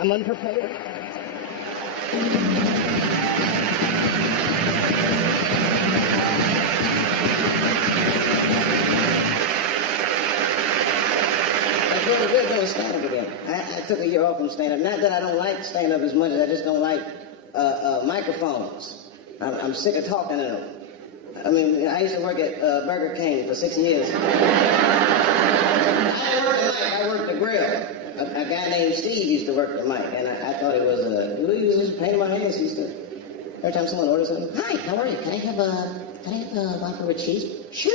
I'm unprepared. That's really good doing stand-up again. I took a year off from stand-up. Not that I don't like stand-up as much as I just don't like microphones. I'm sick of talking to them. I mean, I used to work at Burger King for 6 years. I worked the grill. A guy named Steve used to work the mic, and I thought he was a pain in my ass. He used to, every time someone orders something, hi, how are you? Can I have a waffle with cheese? Sure.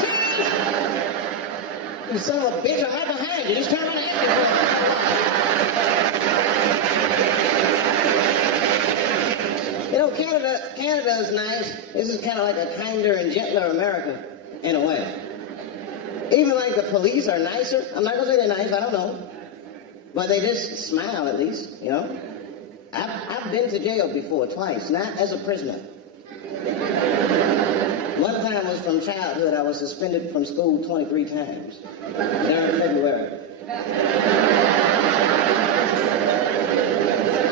Cheese! You son of a bitch, I'm right behind you. Just turn around and ask me. You know, Canada is nice. This is kind of like a kinder and gentler America, in a way. Even like the police are nicer. I'm not going to say they're nice, I don't know. But they just smile at least, you know. I've been to jail before, twice, not as a prisoner. One time was from childhood. I was suspended from school 23 times during February.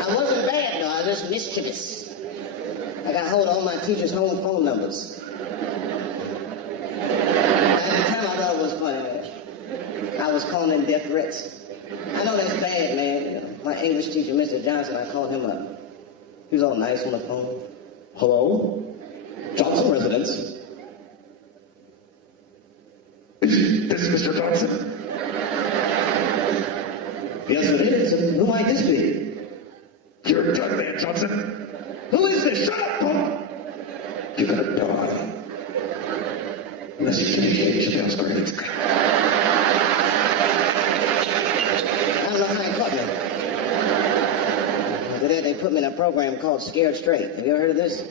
I wasn't bad, though. I was just mischievous. I got hold of all my teachers' home phone numbers. I was calling in death threats. I know that's bad, man. You know, my English teacher, Mr. Johnson, I called him up. He was all nice on the phone. Hello? Johnson residence. This is Mr. Johnson. Yes, it is. Who might this be? You're a drug man, Johnson. Who is this? Shut up, Paul! You're gonna die. Unless you change your jail great. They put me in a program called Scared Straight. Have you ever heard of this?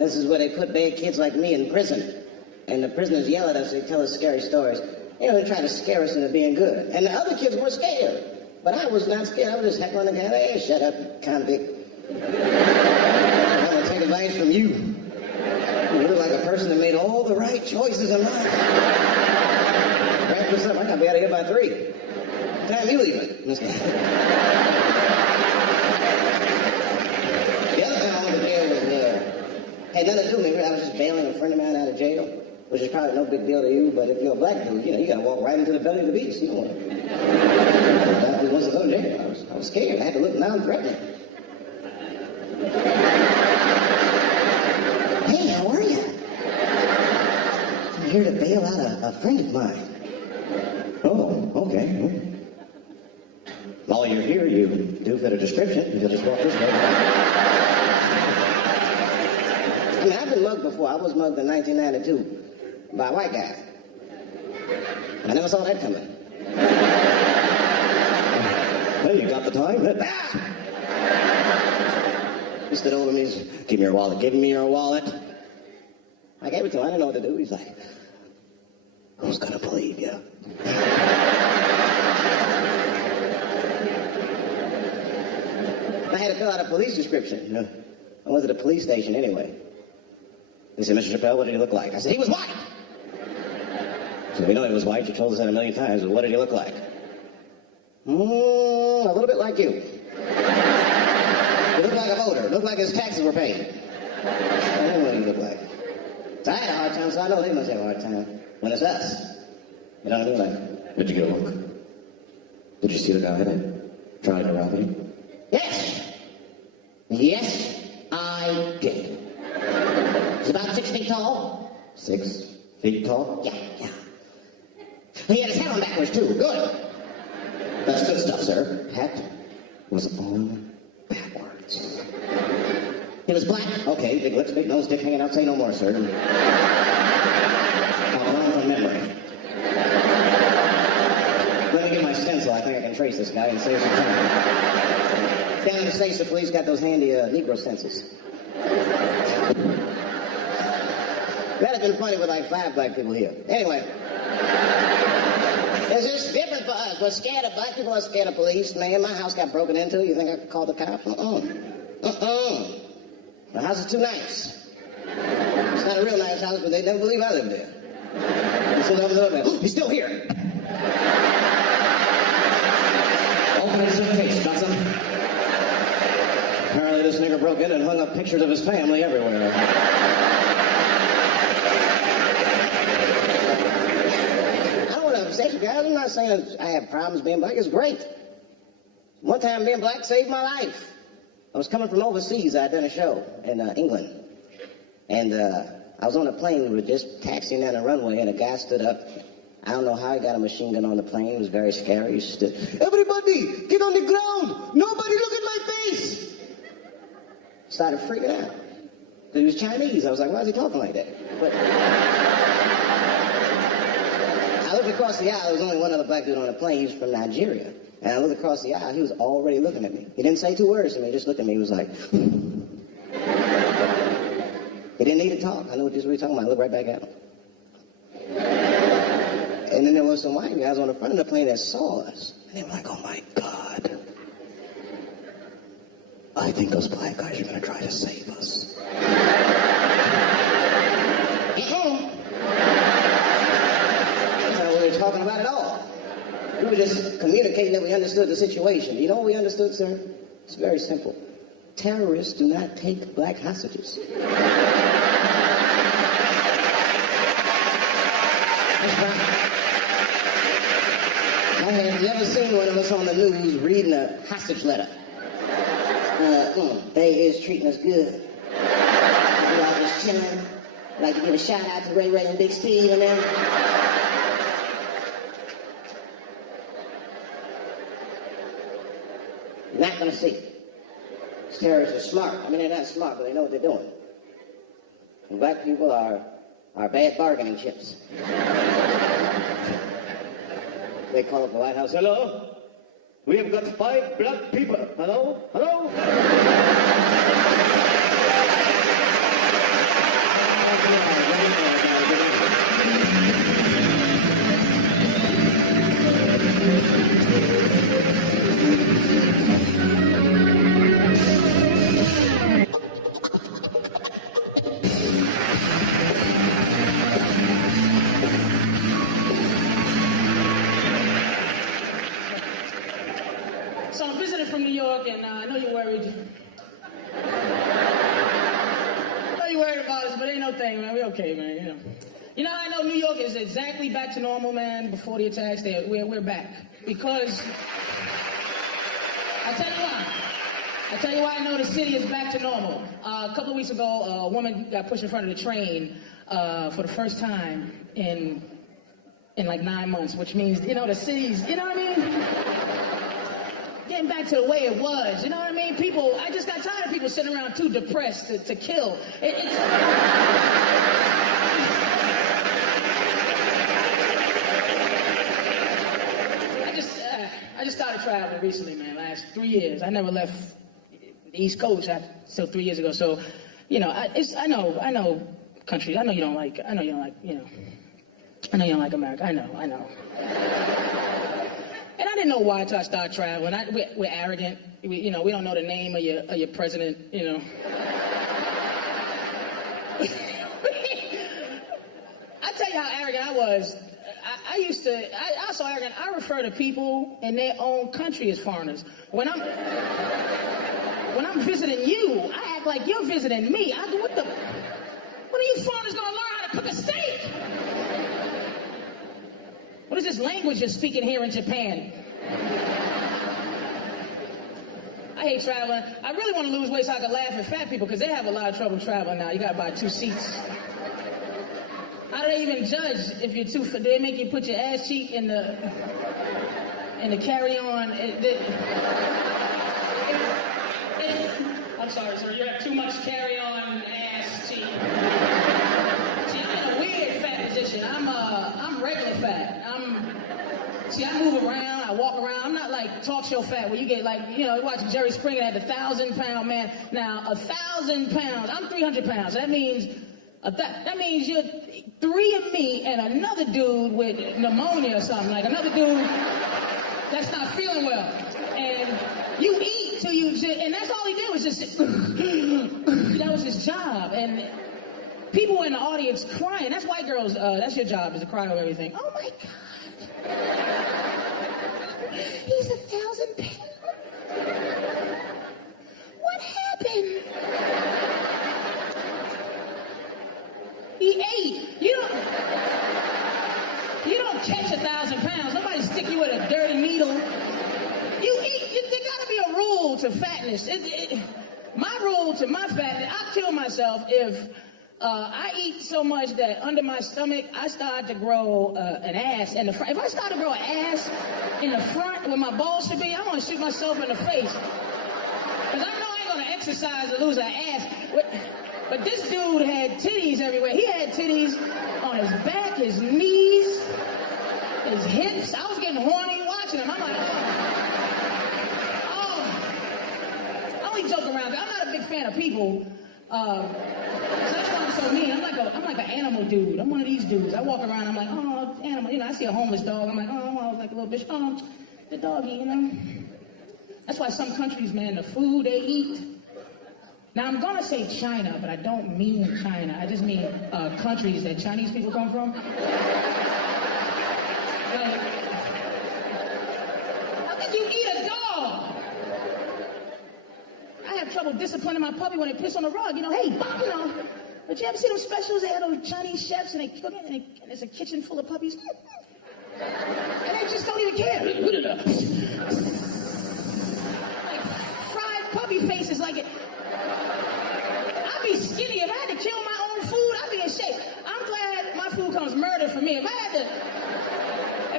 This is where they put bad kids like me in prison. And the prisoners yell at us, they tell us scary stories. You know, they try to scare us into being good. And the other kids were scared. But I was not scared. I was just heckling the guy. Hey, shut up, convict. I'm going to take advice from you. You look like a person that made all the right choices in life. Wrap this up. I got to be out of here by 3. What time are you leaving? Had nothing to do with me. I was just bailing a friend of mine out of jail, which is probably no big deal to you, but if you're a black dude, you know, you gotta walk right into the belly of the beast. You don't want to. Black dude wants to go to jail. I was scared. I had to look non-threatening. Hey, how are you? I'm here to bail out a friend of mine. Oh, okay. While you're here, you do fit a description. You'll just walk this way. I mean, I've been mugged before. I was mugged in 1992 by a white guy. I never saw that coming. Well, you got the time? Ah! He stood over me and said, give me your wallet. Give me your wallet. I gave it to him. I didn't know what to do. He's like, who's going to believe you? I had to fill out a police description. You know, I went to the police station anyway. He said, Mr. Chappelle, what did he look like? I said, he was white. He said, we know he was white. You told us that a million times. But what did he look like? A little bit like you. He looked like a voter. Looked like his taxes were paid. I don't know what he looked like. So I had a hard time, so I know they must have a hard time when it's us. You know what I mean? Like, did you get a look? Did you see the guy that tried to rob you? Yes. Yes, I did. He's about 6 feet tall. 6 feet tall? Yeah. He had his hat on backwards, too. Good. That's good stuff, sir. Hat was on backwards. He was black. Okay, big lips, big nose, dick hanging out. Say no more, sir. I'll run from memory. Let me get my stencil. I think I can trace this guy and save some time. Down in the States, the police got those handy Negro stencils. That'd have been funny with like 5 black people here. Anyway. It's just different for us. We're scared of black people. Are scared of police. Man, my house got broken into. You think I could call the cops? The house is too nice. It's not a real nice house, but they never believe I live there. He's still here. organ and hung up pictures of his family everywhere. I don't want to upset you guys. I'm not saying I have problems being black. It's great. One time being black saved my life. I was coming from overseas. I had done a show in England. And I was on a plane. We were just taxiing down the runway, and a guy stood up. I don't know how he got a machine gun on the plane. It was very scary. He stood, "Everybody, get on the ground! Nobody look at my face!" Started freaking out. He was Chinese. I was like, why is he talking like that? But I looked across the aisle. There was only one other black dude on the plane. He was from Nigeria. And I looked across the aisle. He was already looking at me. He didn't say 2 words to me. He just looked at me. He was like... He didn't need to talk. I knew what he was talking about. I looked right back at him. And then there was some white guys on the front of the plane that saw us. And they were like, oh my God. I think those black guys are going to try to save us. That's not what we were talking about at all. We were just communicating that we understood the situation. You know what we understood, sir? It's very simple. Terrorists do not take black hostages. Have you ever seen one of us on the news reading a hostage letter? They is treating us good. We all just chilling. I'd like to give a shout out to Ray Ray and Big Steve and them. You're not gonna see. These terrorists are smart. I mean, they're not smart, but they know what they're doing. And black people are bad bargaining chips. They call up the White House. Hello? We have got 5 black people. Hello? Hello? So I'm visiting from New York, and I know you're worried. I know you're worried about us, but ain't no thing, man. We're okay, man. You know, I know New York is exactly back to normal, man. Before the attacks, we're back because I'll tell you why. I'll tell you why I know the city is back to normal. A couple of weeks ago, a woman got pushed in front of the train for the first time in like 9 months, which means, you know, the city's, you know what I mean? Getting back to the way it was, you know what I mean? People, I just got tired of people sitting around too depressed to kill. I just started traveling recently, man, last 3 years. I never left the East Coast until 3 years ago, so, you know, I know countries, I know you don't like America, I know. And I didn't know why until I started traveling. We're arrogant. We don't know the name of your president, you know. I tell you how arrogant I was. I also arrogant. I refer to people in their own country as foreigners. When I'm visiting you, I act like you're visiting me. I go, when are you foreigners gonna learn how to cook a steak? What is this language you're speaking here in Japan? I hate traveling. I really want to lose weight so I can laugh at fat people because they have a lot of trouble traveling now. You got to buy 2 seats. How do they even judge if you're too fat? Do they make you put your ass cheek in the carry-on? I'm sorry, sir. You have too much carry-on ass cheek. See, I'm in a weird fat position. I'm regular fat. I move around, I walk around. I'm not like talk show fat where you get like, you watch Jerry Springer at the 1,000-pound man. Now, 1,000 pounds, I'm 300 pounds. That means you're 3 of me and another dude with pneumonia or something. Like another dude that's not feeling well. And you eat till and that's all he did was just, that was his job. And people in the audience crying. That's white girls, that's your job, is to cry over everything. Oh my God. He's 1,000 pounds. What happened? to fatness. My rule to my fatness, I'll kill myself if I eat so much that under my stomach, I start to grow an ass in the front. If I start to grow an ass in the front where my balls should be, I'm going to shoot myself in the face. Because I know I ain't going to exercise to lose an ass. But this dude had titties everywhere. He had titties on his back, his knees, his hips. I was getting horny watching him. I'm like, I only joke around. I'm not a big fan of people. So that's why I'm so mean. I'm like an animal dude. I'm one of these dudes. I walk around, I'm like, oh, animal. You know, I see a homeless dog. I'm like, oh, like a little bitch. Oh, the doggy, you know. That's why some countries, man, the food they eat. Now, I'm going to say China, but I don't mean China. I just mean countries that Chinese people come from. How could you eat a dog? I have trouble disciplining my puppy when they piss on the rug. You know, hey, Bob, you know. But you ever see those specials? They have those Chinese chefs and they cook it and there's a kitchen full of puppies. And they just don't even care. Like fried puppy faces like it. I'd be skinny. If I had to kill my own food, I'd be in shape. I'm glad my food comes murder for me. If I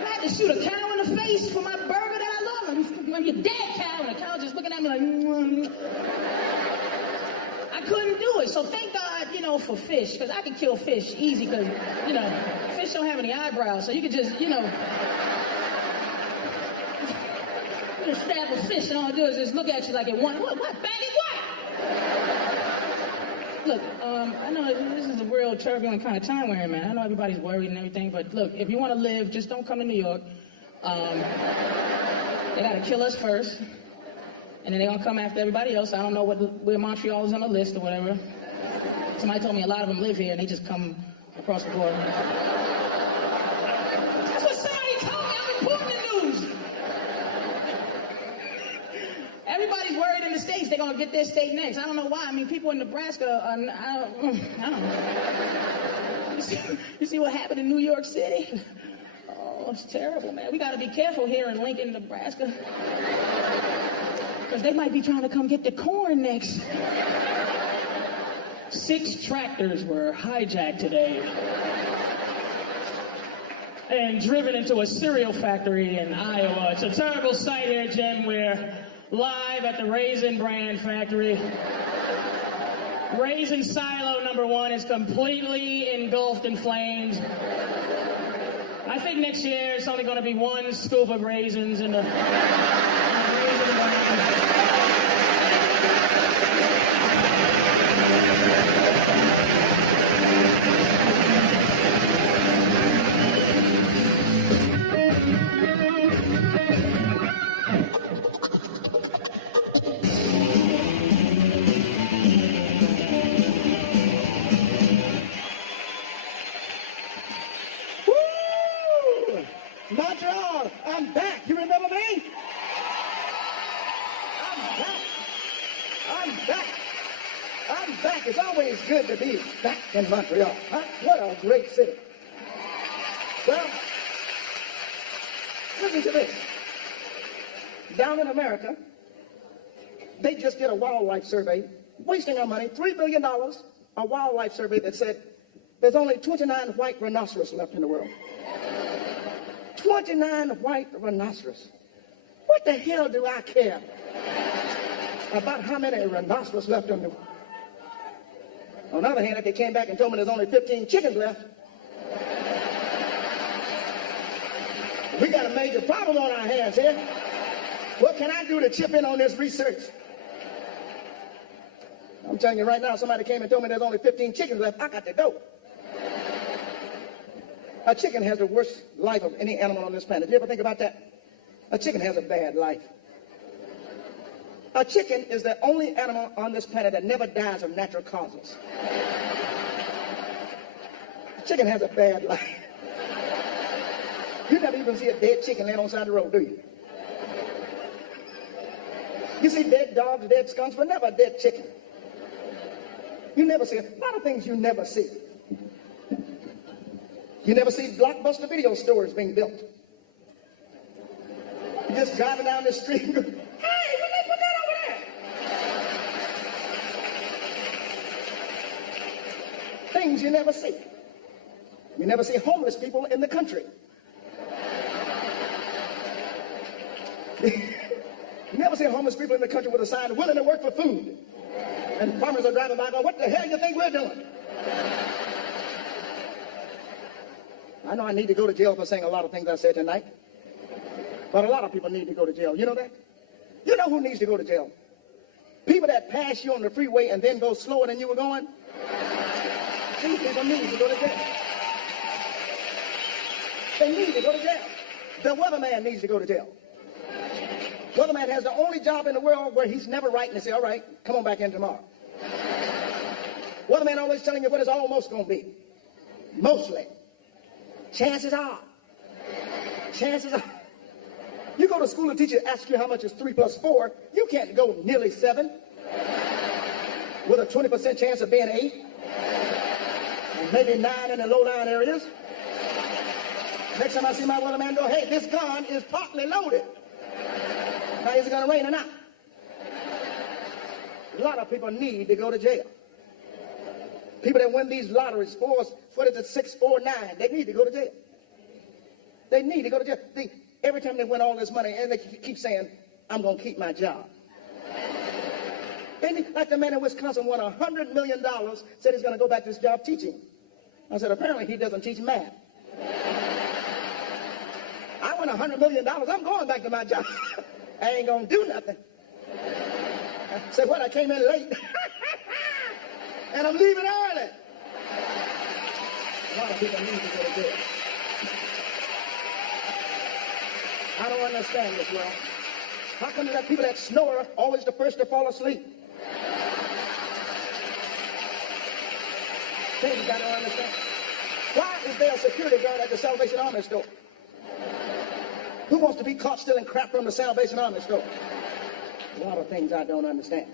had to shoot a cow in the face for my burger that I love, maybe a dead cow and the cow just looking at me like, I couldn't do it. So thank God, you know, for fish, because I can kill fish easy, because, you know, fish don't have any eyebrows, so you can just, you know, you just stab a fish and all it do is just look at you like it want, what, baggy, what? Look, I know this is a real turbulent kind of time we're in, man. I know everybody's worried and everything, but look, if you want to live, just don't come to New York. They got to kill us first, and then they're going to come after everybody else. I don't know where Montreal is on the list or whatever. Somebody told me a lot of them live here, and they just come across the border. That's what somebody told me. I'm reporting the news. Everybody's worried in the States they're going to get their state next. I don't know why. I mean, people in Nebraska, I don't know. You see what happened in New York City? Oh, it's terrible, man. We got to be careful here in Lincoln, Nebraska. Because they might be trying to come get the corn next. 6 tractors were hijacked today and driven into a cereal factory in Iowa. It's a terrible sight here, Jim. We're live at the Raisin Bran factory. Raisin silo number 1 is completely engulfed in flames. I think next year it's only going to be 1 scoop of raisins in the Raisin Bran. Montreal, I'm back. You remember me? I'm back. It's always good to be back in Montreal. Huh? What a great city. Well, listen to this. Down in America, they just did a wildlife survey, wasting our money, $3 billion, a wildlife survey that said there's only 29 white rhinoceros left in the world. 29 white rhinoceros. What the hell do I care about how many rhinoceros left in the world? On the other hand, if they came back and told me there's only 15 chickens left, we got a major problem on our hands here. What can I do to chip in on this research? I'm telling you right now, somebody came and told me there's only 15 chickens left. I got to go. A chicken has the worst life of any animal on this planet. You ever think about that? A chicken has a bad life. A chicken is the only animal on this planet that never dies of natural causes. A chicken has a bad life. You never even see a dead chicken laying on the side of the road, do you? You see dead dogs, dead skunks, but never a dead chicken. You never see a lot of things you never see. You never see blockbuster video stores being built. You just driving down the street and go, hey, when they put that over there? things you never see. You never see homeless people in the country. You never see homeless people in the country with a sign willing to work for food. And farmers are driving by going, what the hell you think we're doing? I know I need to go to jail for saying a lot of things I said tonight. But a lot of people need to go to jail. You know that? You know who needs to go to jail? People that pass you on the freeway and then go slower than you were going. These people need to go to jail. They need to go to jail. The weatherman needs to go to jail. Weatherman has the only job in the world where he's never right and they say, all right, come on back in tomorrow. Weatherman always telling you what it's almost going to be. Mostly. Chances are. Chances are. You go to school, the teacher asks you how much is 3 plus 4. You can't go nearly 7 with a 20% chance of being 8. And maybe 9 in the low-lying areas. Next time I see my weatherman go, hey, this gun is partly loaded. Now, is it going to rain or not? A lot of people need to go to jail. People that win these lotteries, 6, 4, 9, they need to go to jail. They need to go to jail. Every time they win all this money, and they keep saying, I'm going to keep my job. And like the man in Wisconsin won $100 million, said he's going to go back to his job teaching. I said, apparently he doesn't teach math. I won $100 million, I'm going back to my job. I ain't going to do nothing. I said, what, I came in late. And I'm leaving early. A lot of people need to go to jail. I don't understand this world. How come that people that snore always the first to fall asleep? Things I don't understand. Why is there a security guard at the Salvation Army store? Who wants to be caught stealing crap from the Salvation Army store? A lot of things I don't understand.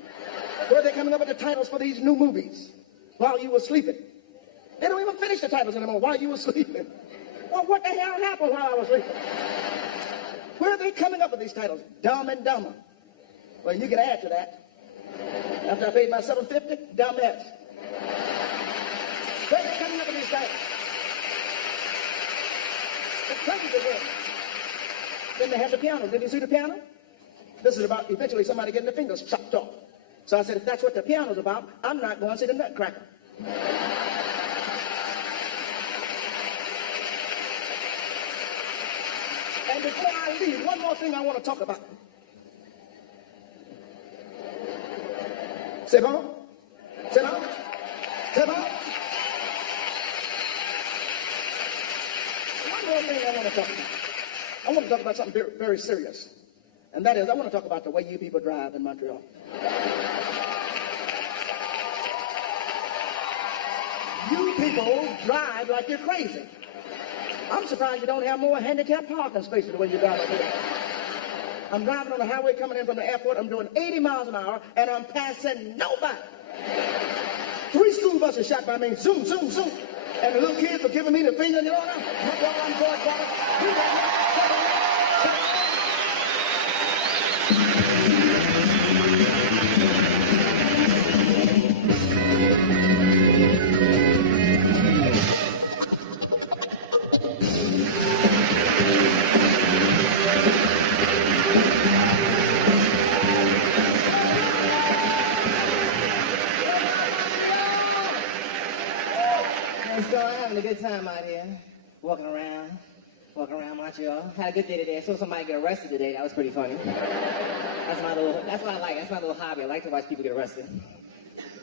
Where are they coming up with the titles for these new movies while you were sleeping? They don't even finish the titles anymore while you were sleeping. Well, what the hell happened while I was sleeping? Where are they coming up with these titles? Dumb and Dumber. Well, you can add to that. After I paid my $7.50, dumbass. Where are they coming up with these titles? It's crazy the world. Then they have the piano. Did you see the piano? This is about eventually somebody getting their fingers chopped off. So I said, if that's what the piano's about, I'm not going to see the Nutcracker. And before I leave, one more thing I want to talk about. C'est bon? C'est bon? C'est bon? One more thing I want to talk about. I want to talk about something very, very serious. And that is, I want to talk about the way you people drive in Montreal. You people drive like you're crazy. I'm surprised you don't have more handicapped parking spaces the way you drive up here. I'm driving on the highway coming in from the airport. I'm doing 80 miles an hour, and I'm passing nobody. 3 school buses shot by me. Zoom, zoom, zoom. And the little kids were giving me the finger. You know what having a good time out here, walking around Montreal. Had a good day today. I saw somebody get arrested today. That was pretty funny. That's what I like. That's my little hobby. I like to watch people get arrested.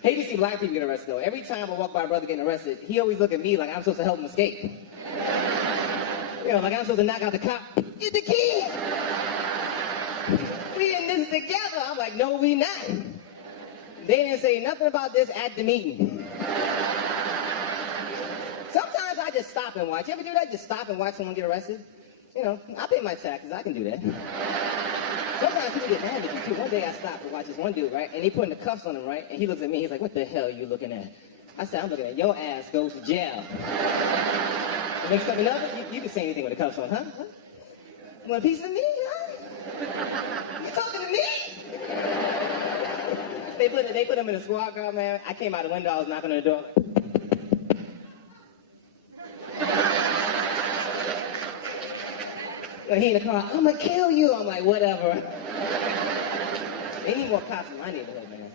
Hate to see black people get arrested though. Every time I walk by a brother getting arrested, he always look at me like I'm supposed to help him escape. You know, like I'm supposed to knock out the cop. Get the key! We in this together. I'm like, no, we not. They didn't say nothing about this at the meeting. Sometimes I just stop and watch. You ever do that? Just stop and watch someone get arrested? You know, I pay my taxes. I can do that. Sometimes people get mad at you, too. One day I stopped to watch this one dude, right? And he putting the cuffs on him, right? And he looks at me. He's like, what the hell are you looking at? I said, I'm looking at your ass goes to jail. And next time you can say anything with the cuffs on, huh? You want a piece of me, huh? You talking to me? They put him in a squad car, man. I came out the window. I was knocking on the door. He in the car, I'm gonna kill you. I'm like, whatever. They need more cops in my neighborhood, man.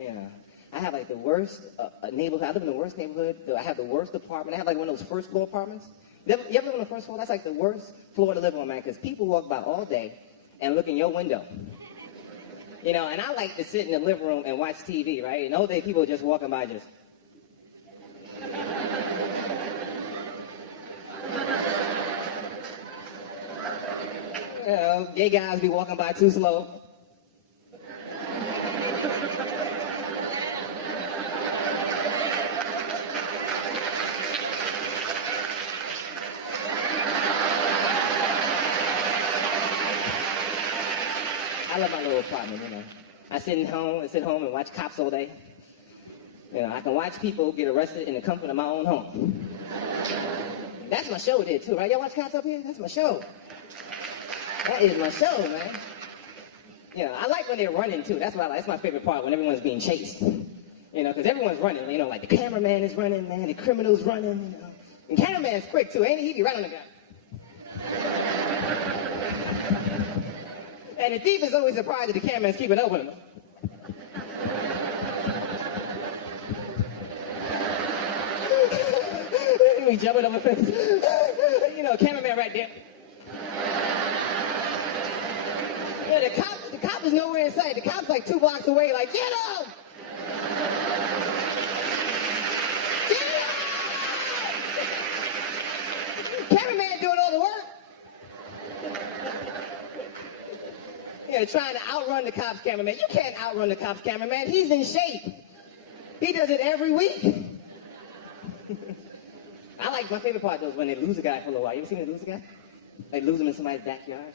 You know, I have like the worst neighborhood. I live in the worst neighborhood. I have the worst apartment. I have like one of those first floor apartments. You ever live on the first floor? That's like the worst floor to live on, man, because people walk by all day and look in your window. You know, and I like to sit in the living room and watch TV, right? And all day people are just walking by just. You know, gay guys be walking by too slow. I love my little apartment, you know. I sit home and watch cops all day. You know, I can watch people get arrested in the comfort of my own home. That's my show there too, right? Y'all watch Cops Up Here? That's my show. That is my show, man. You know, I like when they're running too. That's what I like. That's my favorite part, when everyone's being chased. You know, because everyone's running. You know, like the cameraman is running, man. The criminal's running. You know, and cameraman's quick too, ain't he? He be right on the gun. And the thief is always surprised that the cameraman's keeping up with him. We jumping over fence. You know, cameraman right there. Yeah, the cop is nowhere in sight. The cop's like 2 blocks away, like, get him! Get him! Cameraman doing all the work. Yeah, trying to outrun the cop's cameraman. You can't outrun the cop's cameraman. He's in shape. He does it every week. I like, my favorite part though is when they lose a guy for a little while. You ever seen them lose a guy? They lose him in somebody's backyard.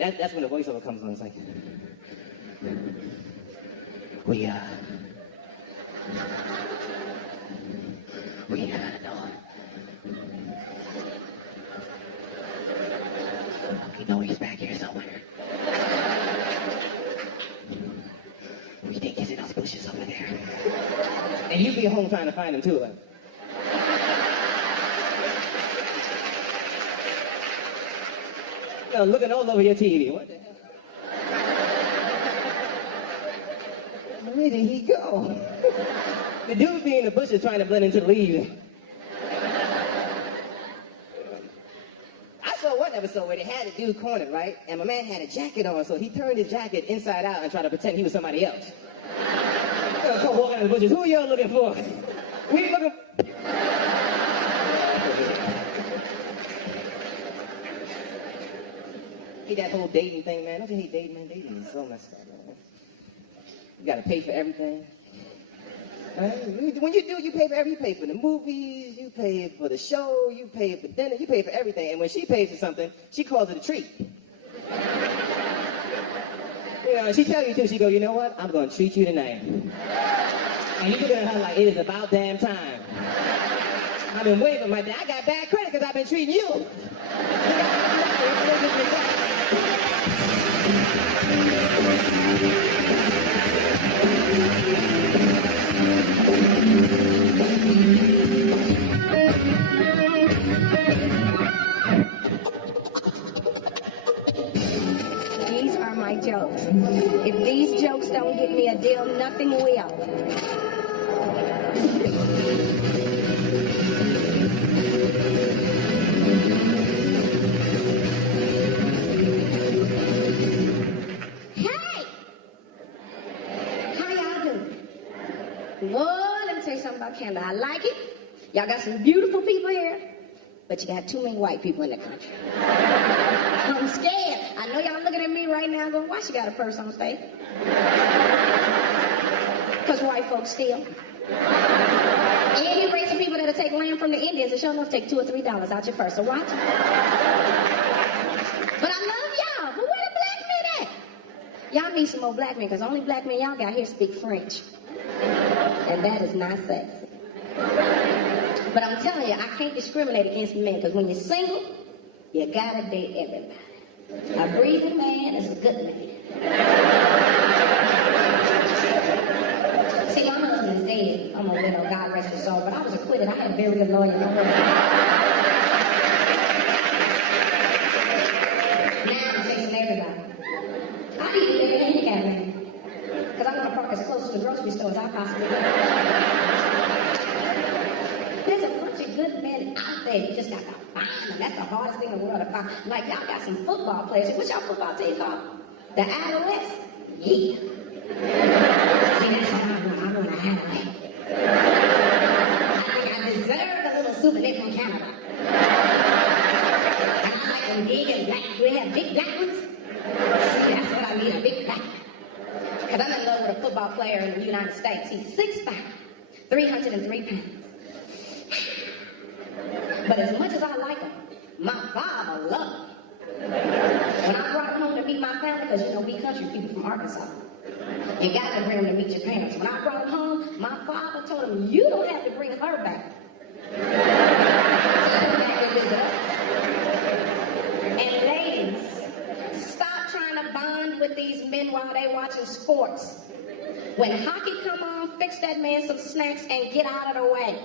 Yeah, that's when the voiceover comes on. It's like, we know, we know he's back here somewhere. We think he's in those bushes over there. And you be home trying to find him too, like. Looking all over your TV. What the hell? Where did he go? The dude be in the bushes trying to blend into the leaves. I saw one episode where they had a dude cornered, right? And my man had a jacket on, so he turned his jacket inside out and tried to pretend he was somebody else. Come walking in the bushes. Who are y'all looking for? We looking. Hate that whole dating thing, man. Don't you hate dating, man? Dating is so messed up, man. You gotta pay for everything. Right? When you do, you pay for everything. You pay for the movies, you pay for the show, you pay for dinner, you pay for everything. And when she pays for something, she calls it a treat. You know, and she tell you too, she go, you know what? I'm gonna treat you tonight. And you look at her like, it is about damn time. I've been waiting for my day. I got bad credit because I've been treating you. These are my jokes. If these jokes don't get me a deal, nothing will. Lord, let me tell you something about Canada. I like it. Y'all got some beautiful people here, but you got too many white people in the country. I'm scared. I know y'all looking at me right now going, why she got a purse on stage? Because white folks steal. Any race of people that'll take land from the Indians, they sure enough take $2 or $3 out your purse, so watch it. But I love y'all, but where the black men at? Y'all need some more black men, because the only black men y'all got here speak French. And that is not sexy. But I'm telling you, I can't discriminate against men, because when you're single, you gotta date everybody. A breathing man is a good man. See, my husband is dead. I'm a widow, God rest his soul, but I was acquitted. I had a very good lawyer. grocery store as I possibly can. There's a bunch of good men out there. You just got to find them. That's the hardest thing in the world to find. Like, y'all got some football players. What's y'all football team called? The Alouettes? Yeah. See, that's what I want to have. I think I deserve a little souvenir from Canada. And I like them big and black. Do they have big black ones? See, that's what I need, a big black one. Because I'm in love with a football player in the United States. He's 6'5", 303 pounds. But as much as I like him, my father loved him. When I brought him home to meet my family, because you know we country people from Arkansas, you got to bring him to meet your parents. When I brought him home, my father told him, you don't have to bring her back. And ladies, stop trying to bond with these men while they watching sports. When hockey come on, fix that man some snacks and get out of the way.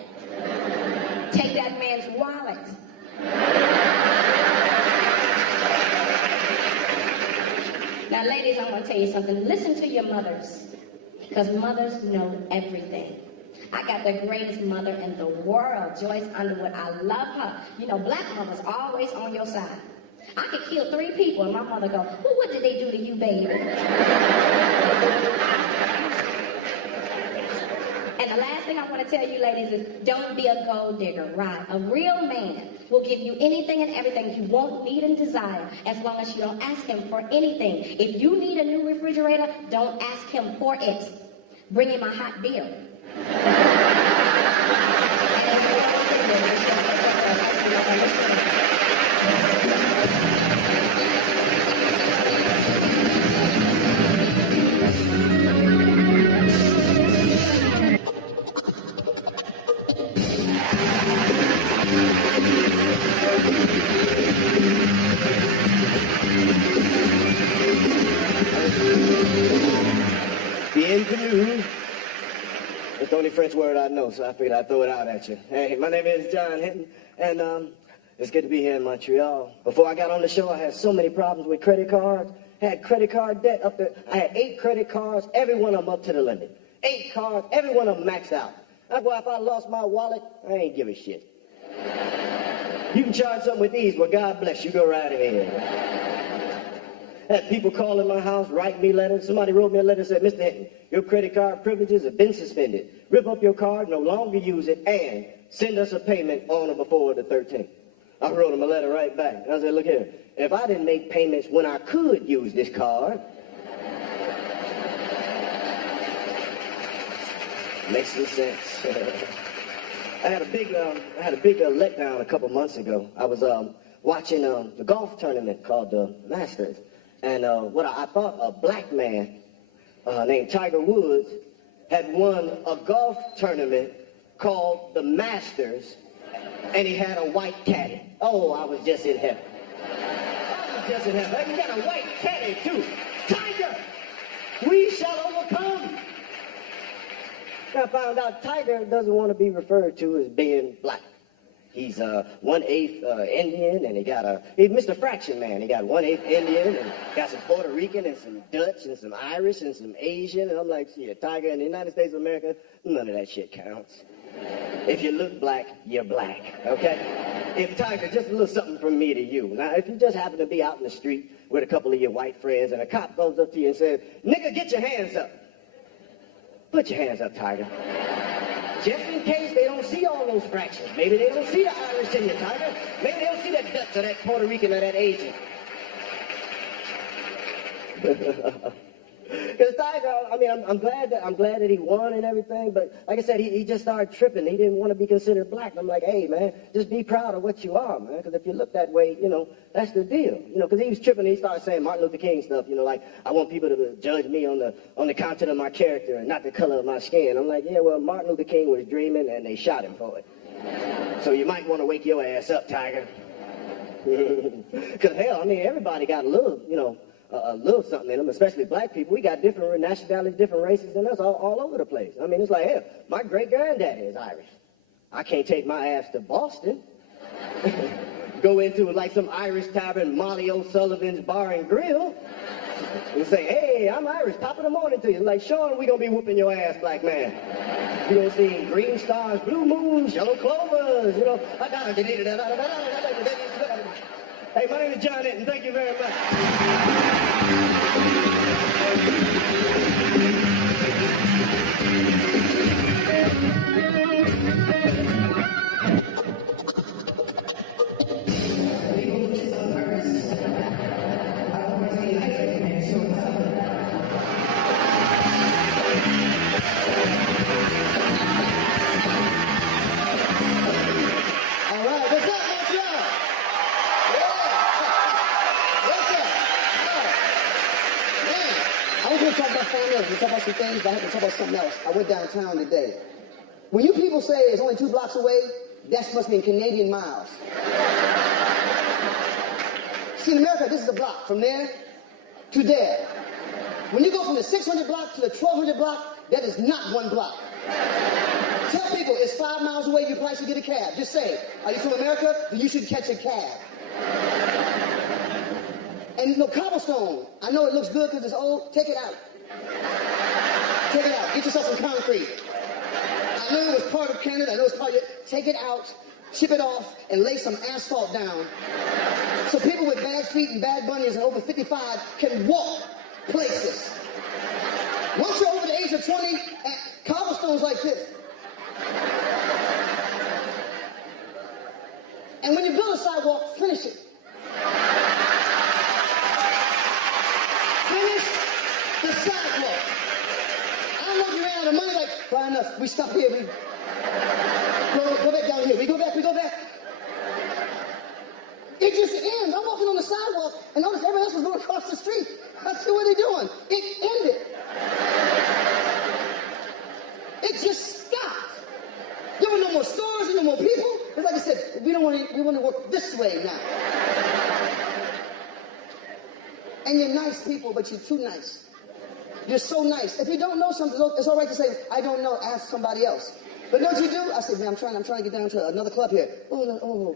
Take that man's wallet. Now, ladies, I want to tell you something. Listen to your mothers, because mothers know everything. I got the greatest mother in the world, Joyce Underwood. I love her. You know, black mothers always on your side. I could kill 3 people, and my mother go, well, what did they do to you, baby? And the last thing I want to tell you, ladies, is don't be a gold digger, right? A real man will give you anything and everything you want, need, and desire, as long as you don't ask him for anything. If you need a new refrigerator, don't ask him for it. Bring him a hot beer. Bienvenue. It's the only French word I know, so I figured I'd throw it out at you. Hey, my name is John Hinton, and it's good to be here in Montreal. Before I got on the show, I had so many problems with credit cards. Had credit card debt up there. I had 8 credit cards, every one of them up to the limit. 8 cards, every one of them maxed out. That's why if I lost my wallet, I ain't give a shit. You can charge something with these, well, God bless you, go right ahead. Had people calling my house, write me letters. Somebody wrote me a letter and said, Mr. Hinton, your credit card privileges have been suspended. Rip up your card, no longer use it, and send us a payment on or before the 13th. I wrote him a letter right back. And I said, look here, if I didn't make payments when I could use this card, makes some sense. I had a big letdown a couple months ago. I was watching the golf tournament called the Masters. And I thought a black man named Tiger Woods had won a golf tournament called the Masters, and he had a white caddy. Oh, I was just in heaven. I was just in heaven. He got a white caddy, too. Tiger, we shall overcome. I found out Tiger doesn't want to be referred to as being black. He's 1/8 Indian, and he's Mr. Fraction Man. He got 1/8 Indian, and got some Puerto Rican, and some Dutch, and some Irish, and some Asian. And I'm like, see, a Tiger in the United States of America, none of that shit counts. If you look black, you're black, okay? If Tiger, just a little something from me to you. Now, if you just happen to be out in the street with a couple of your white friends, and a cop goes up to you and says, nigga, get your hands up. Put your hands up, Tiger. Just in case they don't see all those fractions. Maybe they don't see the Irish in you, Tiger. Maybe they don't see that Dutch or that Puerto Rican or that Asian. Because Tiger, I mean, I'm glad that he won and everything, but like I said, he just started tripping. He didn't want to be considered black. I'm like, hey, man, just be proud of what you are, man, because if you look that way, you know, that's the deal. You know, because he was tripping, he started saying Martin Luther King stuff, you know, like, I want people to judge me on the content of my character and not the color of my skin. I'm like, yeah, well, Martin Luther King was dreaming and they shot him for it. So you might want to wake your ass up, Tiger. Because, hell, I mean, everybody got a little, you know, a little something in them, especially black people. We got different nationalities, different races than us all over the place. I mean, it's like, hell, my great-granddaddy is Irish. I can't take my ass to Boston. Go into, like, some Irish tavern, Molly O'Sullivan's Bar and Grill. and say, hey, I'm Irish, top of the morning to you. Like, Sean, we gonna be whooping your ass, black man. You gonna see green stars, blue moons, yellow clovers, you know. Hey, my name is John Hinton. Thank you very much. We talk about some things, but I have to talk about something else. I went downtown today. When you people say it's only 2 blocks away, that must mean Canadian miles. See, in America, this is a block. From there to there. When you go from the 600 block to the 1200 block, that is not 1 block. Tell people it's 5 miles away, you probably should get a cab. Just say, are you from America? Then you should catch a cab. And no cobblestone. I know it looks good because it's old. Take it out. Take it out. Get yourself some concrete. I know it was part of Canada. I know it's part of it. Take it out, chip it off, and lay some asphalt down so people with bad feet and bad bunions and over 55 can walk places. Once you're over the age of 20, cobblestone's like this. And when you build a sidewalk, finish it. Finish the sidewalk. I don't know if you ran out of money, like, fine enough, we stop here, we go back down here, we go back. It just ends. I'm walking on the sidewalk and notice everybody else was going across the street. I said, what are they doing? It ended. It just stopped. There were no more stores, there were no more people. It's like I said, we want to work this way now. And you're nice people, but you're too nice. You're so nice. If you don't know something, it's all right to say, I don't know, ask somebody else. But know what you do? I said, man, I'm trying to get down to another club here. Oh.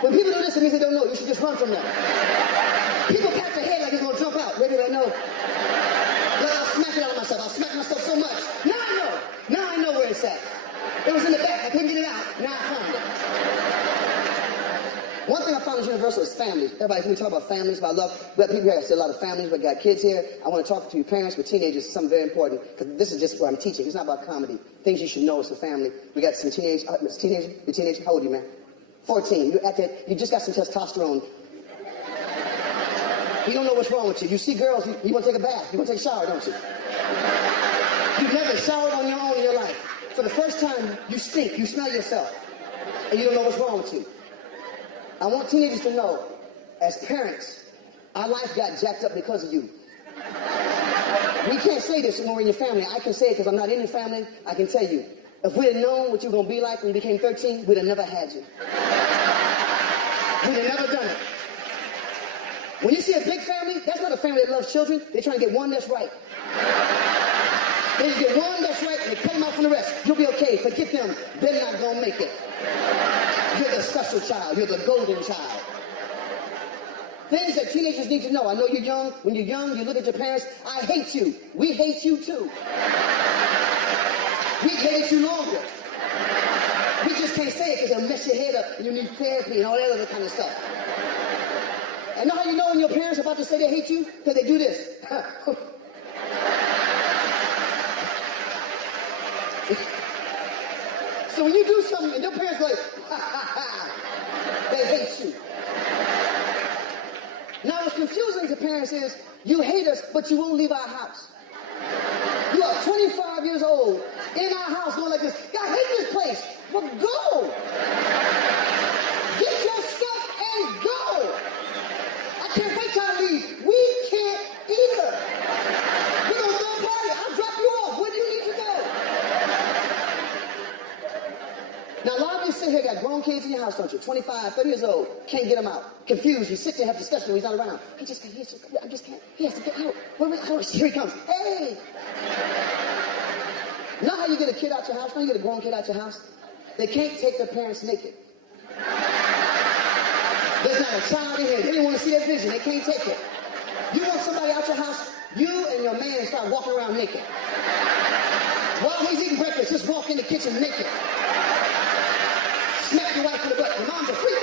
When people do this, it means they don't know. You should just run from them. People pat their head like it's going to jump out. Where did I know? Like, I'll smack it out of myself. I'll smack myself so much. Now I know. Now I know where it's at. It was in the back. I couldn't get it out. Now I found it. One thing I found is universal is families. Everybody, when we talk about families, about love, we have people here. I see a lot of families. We got kids here. I want to talk to your parents with teenagers. It's something very important because this is just what I'm teaching. It's not about comedy. Things you should know as a family. We got some teenagers. You're teenager. How old are you, man? 14. You're at that. You just got some testosterone. You don't know what's wrong with you. You see girls. You want to take a bath. You want to take a shower, don't you? You've never showered on your own in your life. For the first time, you stink. You smell yourself, and you don't know what's wrong with you. I want teenagers to know, as parents, our life got jacked up because of you. We can't say this when we're in your family. I can say it because I'm not in your family. I can tell you. If we'd have known what you were going to be like when you became 13, we'd have never had you. We'd have never done it. When you see a big family, that's not a family that loves children. They're trying to get one that's right. They just get one that's right and they cut them out from the rest. You'll be okay. Forget them. They're not going to make it. You're the special child. You're the golden child. Things that teenagers need to know. I know you're young. When you're young, you look at your parents. I hate you. We hate you too. We hate you longer. We just can't say it because it'll mess your head up and you need therapy and all that other kind of stuff. And know how you know when your parents are about to say they hate you? Because they do this. So when you do something and your parents are like, they hate you. Now what's confusing to parents is you hate us, but you won't leave our house. You are 25 years old in our house going like this. I hate this place. Well, go. Get your stuff and go. I can't wait till I leave. We can't either. We're going to go party. I'll drop you off. Where do you need to go? Now, a lot of you sit here, got grown kids in your house, don't you? 25, 30 years old, can't get them out. Confused. You sit there and have discussion when he's not around. I just can't. He has to get out. Here he comes. Hey! Know how you get a kid out your house? Know you get a grown kid out your house? They can't take their parents naked. There's not a child in here. They didn't want to see that vision. They can't take it. You want somebody way out your house, you and your man start walking around naked. While he's eating breakfast, just walk in the kitchen naked. Smack your wife in the butt. Your mom's a freak.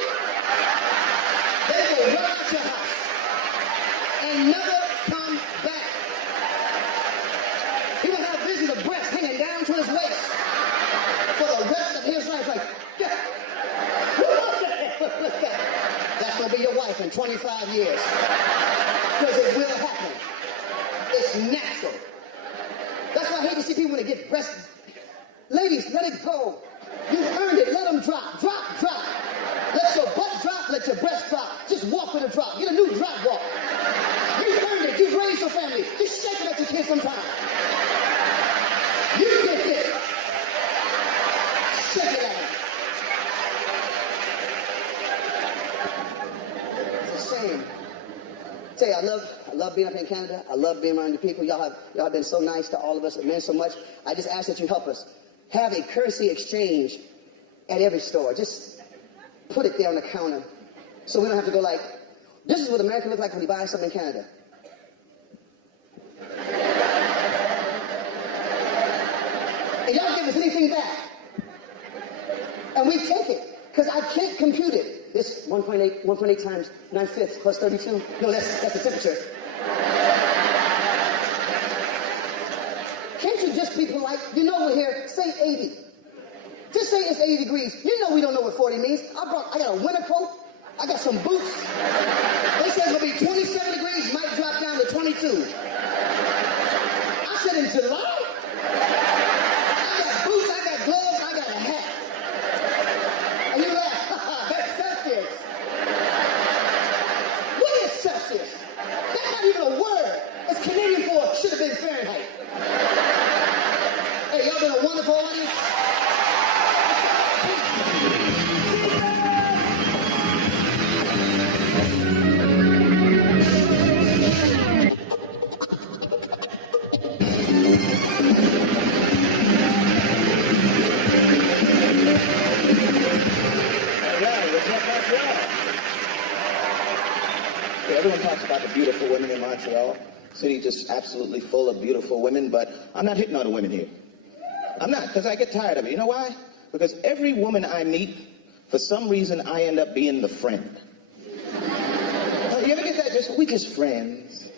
They go run out your house and never come back. He will have visions of breasts hanging down to his waist for the rest of his life. Like, yeah. Look at that. That's going to be your wife in 25 years. Because it will happen. It's natural. That's why I hate to see people when they get breast. Ladies, let it go. You've earned it. Let them drop. Drop, drop. Let your butt drop. Let your breast drop. Just walk with a drop. Get a new drop walk. You've earned it. You've raised your family. Just shake it at your kids sometime. You get this. Shake it at them. It's a shame. Tell you, I love being up in Canada. I love being around you people. Y'all have been so nice to all of us. It meant so much. I just ask that you help us. Have a currency exchange at every store. Just put it there on the counter. So we don't have to go like, this is what America looks like when you buy something in Canada. And y'all give us anything back. And we take it. Because I can't compute it. This 1.8 times 9/5 plus 32. No, that's the temperature. Can't you just be polite? You know we're here. Say 80. Just say it's 80 degrees. You know we don't know what 40 means. I got a winter coat. I got some boots. They said it'll be 27 degrees, might drop down to 22. I said in July? I got boots, I got gloves, I got a hat. And you laugh. That's Celsius. What is Celsius? That's not even a word. It's Canadian for should have been Fahrenheit. Hey, y'all been a wonderful audience. Everyone talks about the beautiful women in Montreal. City just absolutely full of beautiful women, but I'm not hitting on the women here. I'm not, because I get tired of it. You know why? Because every woman I meet, for some reason, I end up being the friend. You ever get that? We just friends.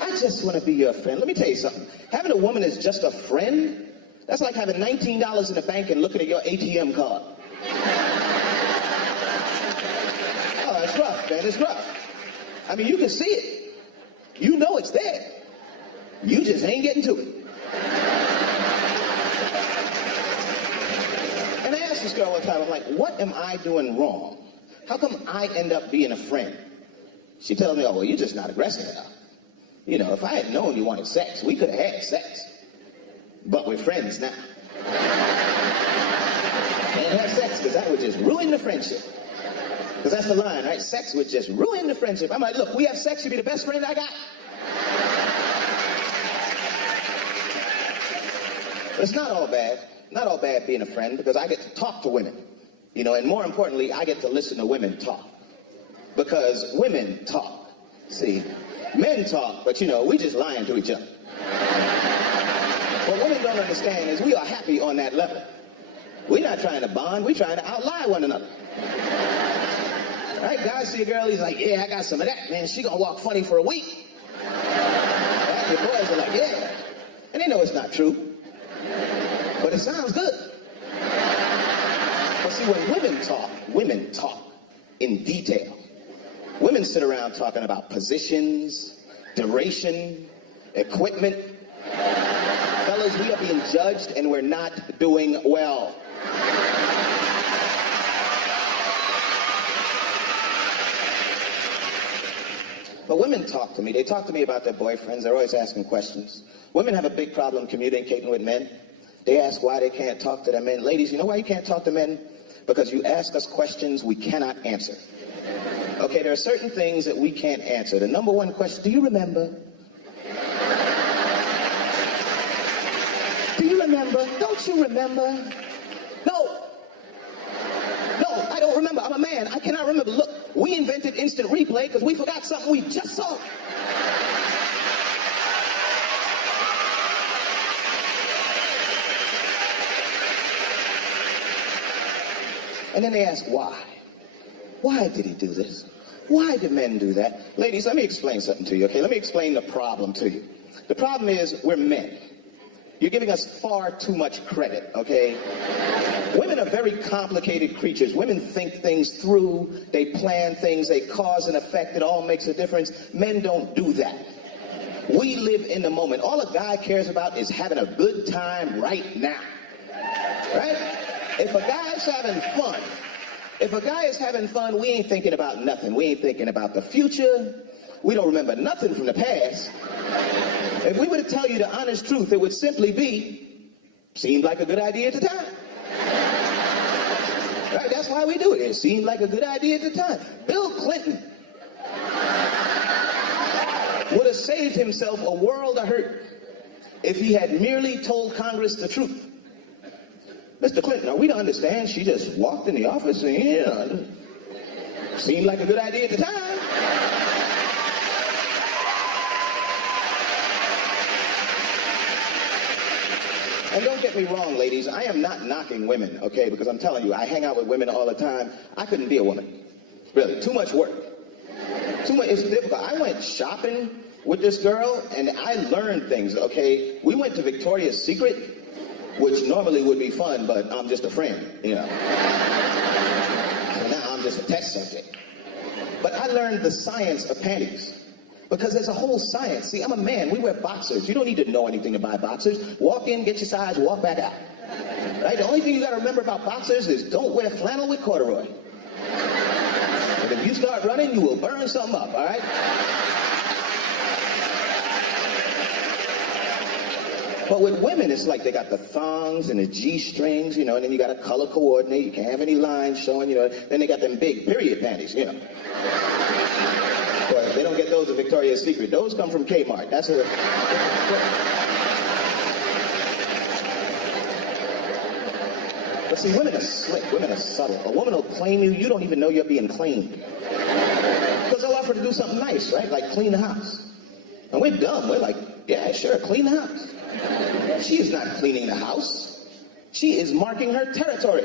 I just want to be your friend. Let me tell you something. Having a woman as just a friend, that's like having $19 in the bank and looking at your ATM card. Oh, it's rough, man. It's rough. I mean, you can see it. You know it's there. You just ain't getting to it. And I asked this girl one time, I'm like, what am I doing wrong? How come I end up being a friend? She tells me, oh, well, you're just not aggressive enough. You know, if I had known you wanted sex, we could have had sex. But we're friends now. Can't have sex because that would just ruin the friendship. Because that's the line, right? Sex would just ruin the friendship. I'm like, look, we have sex, you'd be the best friend I got. But it's not all bad. Not all bad being a friend, because I get to talk to women. You know, and more importantly, I get to listen to women talk. Because women talk. See, men talk, but you know, we just lying to each other. What women don't understand is we are happy on that level. We're not trying to bond, we're trying to outlie one another. Right? Guys see a girl, he's like, yeah, I got some of that, man. She gonna walk funny for a week. Right? The boys are like, yeah. And they know it's not true. But it sounds good. But see, when women talk in detail. Women sit around talking about positions, duration, equipment. Fellas, we are being judged and we're not doing well. But women talk to me. They talk to me about their boyfriends. They're always asking questions. Women have a big problem communicating with men. They ask why they can't talk to their men. Ladies, you know why you can't talk to men? Because you ask us questions we cannot answer. Okay, there are certain things that we can't answer. The number one question, do you remember? Do you remember? Don't you remember? No, I don't remember. I'm a man. I cannot remember. Look, we invented instant replay because we forgot something we just saw. And then they ask why. Why did he do this? Why do men do that? Ladies, let me explain something to you, okay? Let me explain the problem to you. The problem is we're men. You're giving us far too much credit, okay? Women are very complicated creatures. Women think things through, they plan things, they cause and effect, it all makes a difference. Men don't do that. We live in the moment. All a guy cares about is having a good time right now, right? If a guy's having fun, we ain't thinking about nothing. We ain't thinking about the future. We don't remember nothing from the past. If we were to tell you the honest truth, it would simply be, seemed like a good idea at the time. Right, that's why we do it. It seemed like a good idea at the time. Bill Clinton would have saved himself a world of hurt if he had merely told Congress the truth. Mr. Clinton, are we to understand she just walked in the office and, seemed like a good idea at the time? And don't get me wrong, ladies, I am not knocking women, okay? Because I'm telling you, I hang out with women all the time. I couldn't be a woman. Really, too much work. Too much, it's difficult. I went shopping with this girl, and I learned things, okay? We went to Victoria's Secret, which normally would be fun, but I'm just a friend, you know. So now I'm just a test subject. But I learned the science of panties. Because there's a whole science. See, I'm a man. We wear boxers. You don't need to know anything to buy boxers. Walk in, get your size, walk back out. Right? The only thing you got to remember about boxers is don't wear flannel with corduroy. And if you start running, you will burn something up, all right? But with women, it's like they got the thongs and the G-strings, you know, and then you got to color coordinate. You can't have any lines showing, you know. Then they got them big period panties, you know. But they don't get those at Victoria's Secret. Those come from Kmart. That's a... But see, women are slick. Women are subtle. A woman will claim you. You don't even know you're being claimed. Because they'll offer to do something nice, right? Like clean the house. And we're dumb. We're like, yeah, sure, clean the house. She is not cleaning the house. She is marking her territory.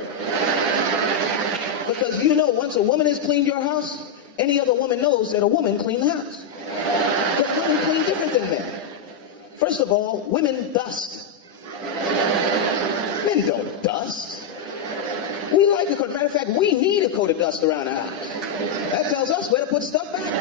Because you know, once a woman has cleaned your house, any other woman knows that a woman cleaned the house. But women clean different than men. First of all, women dust. Men don't dust. We like a coat. Matter of fact, we need a coat of dust around the house. That tells us where to put stuff back.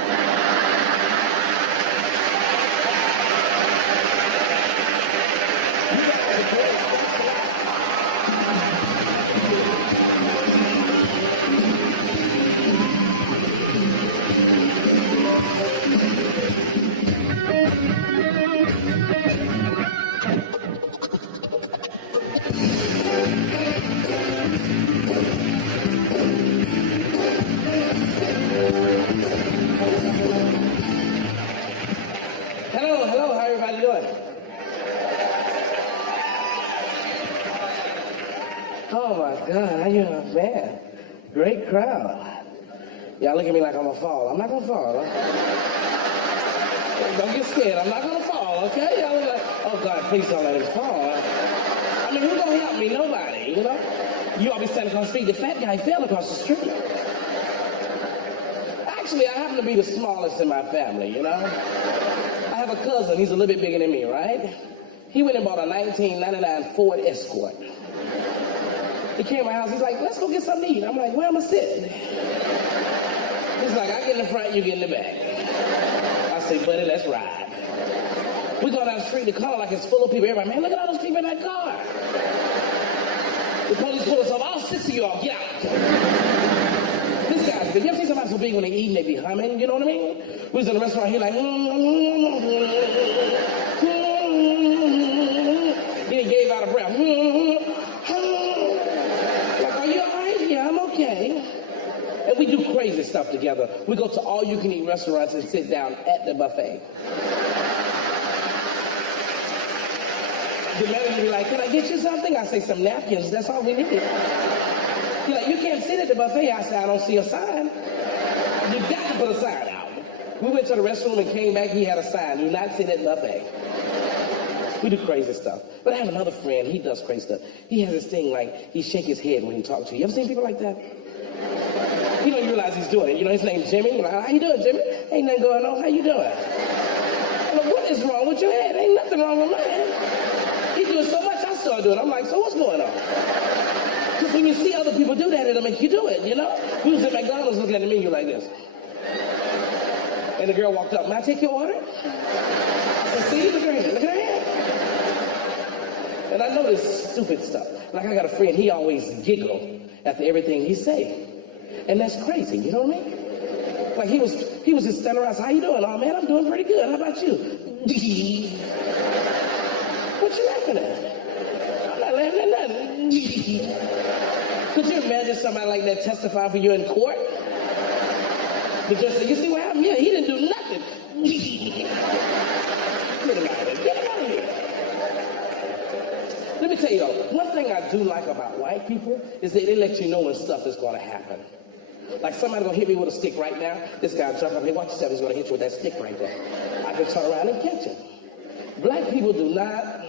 Hello, how everybody doing? Oh my God, you know, man, great crowd. Y'all look at me like I'm gonna fall. I'm not gonna fall. Don't get scared, I'm not gonna fall, okay? Y'all look like, oh God, please don't let him fall. I mean, who's gonna help me? Nobody, you know? You all be standing across the street, the fat guy fell across the street. Actually, I happen to be the smallest in my family, you know? I have a cousin, he's a little bit bigger than me, right? He went and bought a 1999 Ford Escort. He came to my house, he's like, let's go get something to eat. I'm like, where am I sitting? He's like, I get in the front, you get in the back. I say, buddy, let's ride. We go down the street, the car like it's full of people. Everybody, man, look at all those people in that car. The police pull us up, all 6 of y'all, get out. This guy's big. You ever see somebody so big when they eat and they be humming, you know what I mean? We was in the restaurant, he like, Then he gave out a breath. Like, are you all right? Yeah, I'm okay. And we do crazy stuff together. We go to all-you-can-eat restaurants and sit down at the buffet. The manager be like, can I get you something? I say, some napkins, that's all we need. He's like, you can't sit at the buffet. I said, I don't see a sign. You got to put a sign out. We went to the restroom and came back, he had a sign, do not sit at the buffet. We do crazy stuff. But I have another friend, he does crazy stuff. He has this thing like, he shake his head when he talks to you. You ever seen people like that? You don't realize he's doing it. You know, his name's Jimmy. You're like, how you doing, Jimmy? Ain't nothing going on. How you doing? I'm like, what is wrong with your head? Ain't nothing wrong with my head. He doing so much, I start doing it. I'm like, so what's going on? Because when you see other people do that, it'll make you do it, you know? We was at McDonald's looking at the menu like this. And the girl walked up, may I take your order? I said, see, look at her hand, look at her hand. And I know this stupid stuff. Like I got a friend, he always giggle after everything he say. And that's crazy, you know what I mean? Like he was just standing around, how you doing? Oh man, I'm doing pretty good, how about you? What you laughing at? I'm not laughing at nothing. Could you imagine somebody like that testifying for you in court? The judge said, you see what happened? Yeah, he didn't do nothing. Get him out of here. Get him out of here. Let me tell you though, one thing I do like about white people is that they let you know when stuff is going to happen. Like somebody going to hit me with a stick right now. This guy jump up here, watch yourself, he's going to hit you with that stick right there. I can turn around and catch him. Black people do not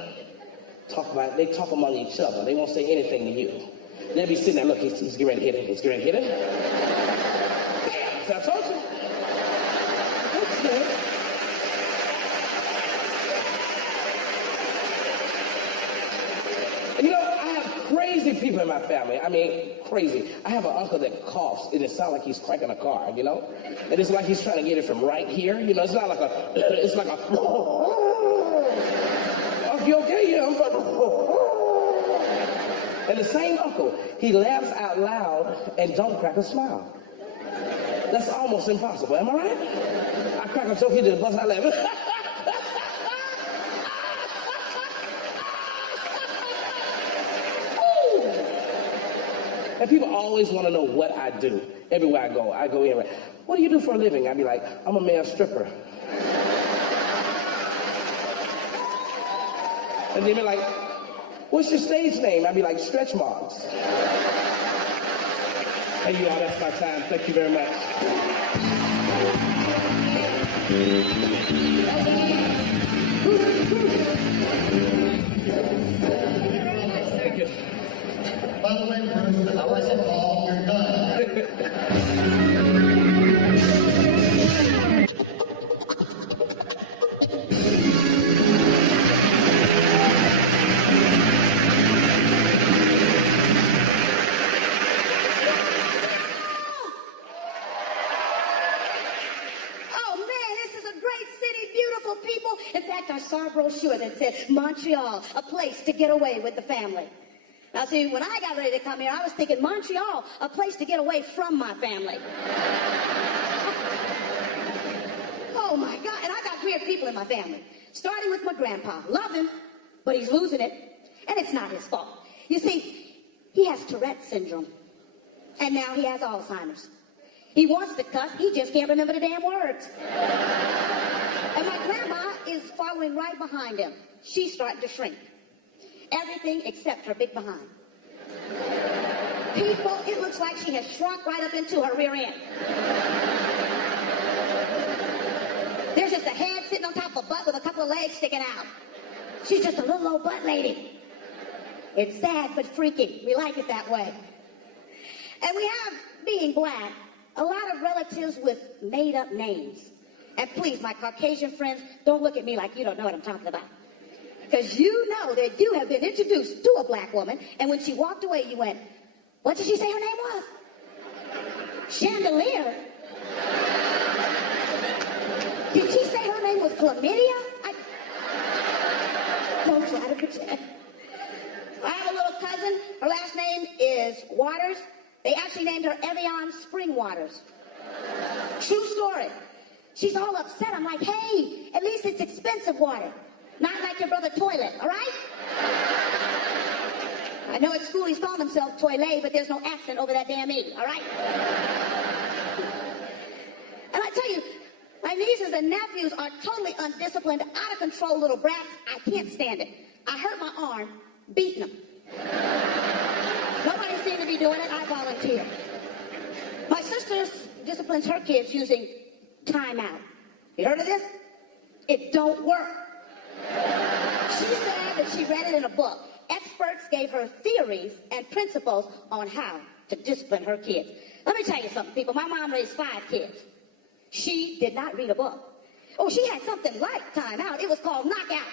talk about it. They talk among each other. They won't say anything to you. They'll be sitting there, look, he's getting ready to hit him. He's getting ready to hit him. Bam! So I told you. That's good. You know, I have crazy people in my family. I mean, crazy. I have an uncle that coughs, and it sounds like he's cranking a car, you know? And it's like he's trying to get it from right here. You know, it's not like a, it's like a, are you okay? Yeah, I'm fine. And the same uncle, he laughs out loud and don't crack a smile. That's almost impossible, am I right? I crack a joke, he just busts out laughing. And people always want to know what I do. Everywhere I go in. What do you do for a living? I'd be like, I'm a male stripper. And they'd be like, what's your stage name? I'd be like, Stretch Marks. Hey, you all, that's my time. Thank you very much. Thank you. By the way, Bruce, I wasn't all, you're done. I saw a brochure that said Montreal, a place to get away with the family. Now, see, when I got ready to come here, I was thinking Montreal, a place to get away from my family. Oh, my God. And I got weird people in my family, starting with my grandpa. Love him, but he's losing it, and it's not his fault. You see, he has Tourette's syndrome, and now he has Alzheimer's. He wants to cuss, he just can't remember the damn words. And my grandma is following right behind him. She's starting to shrink. Everything except her big behind. People, it looks like she has shrunk right up into her rear end. There's just a head sitting on top of a butt with a couple of legs sticking out. She's just a little old butt lady. It's sad but freaky. We like it that way. And we have, being black, a lot of relatives with made-up names. And please, my Caucasian friends, don't look at me like you don't know what I'm talking about. Because you know that you have been introduced to a black woman, and when she walked away, you went, what did she say her name was? Chandelier? Did she say her name was Chlamydia? Don't try to pretend. I have a little cousin. Her last name is Waters. They actually named her Evian Spring Waters. True story. She's all upset. I'm like, hey, at least it's expensive water. Not like your brother Toilet, all right? I know at school he's called himself Toilet, but there's no accent over that damn E, all right? And I tell you, my nieces and nephews are totally undisciplined, out of control little brats. I can't stand it. I hurt my arm beating them. Nobody seemed to be doing it. I volunteer. My sister disciplines her kids using time out. You heard of this? It don't work. She said that she read it in a book. Experts gave her theories and principles on how to discipline her kids. Let me tell you something, people. My mom raised 5 kids. She did not read a book. Oh, she had something like Time Out. It was called Knockout.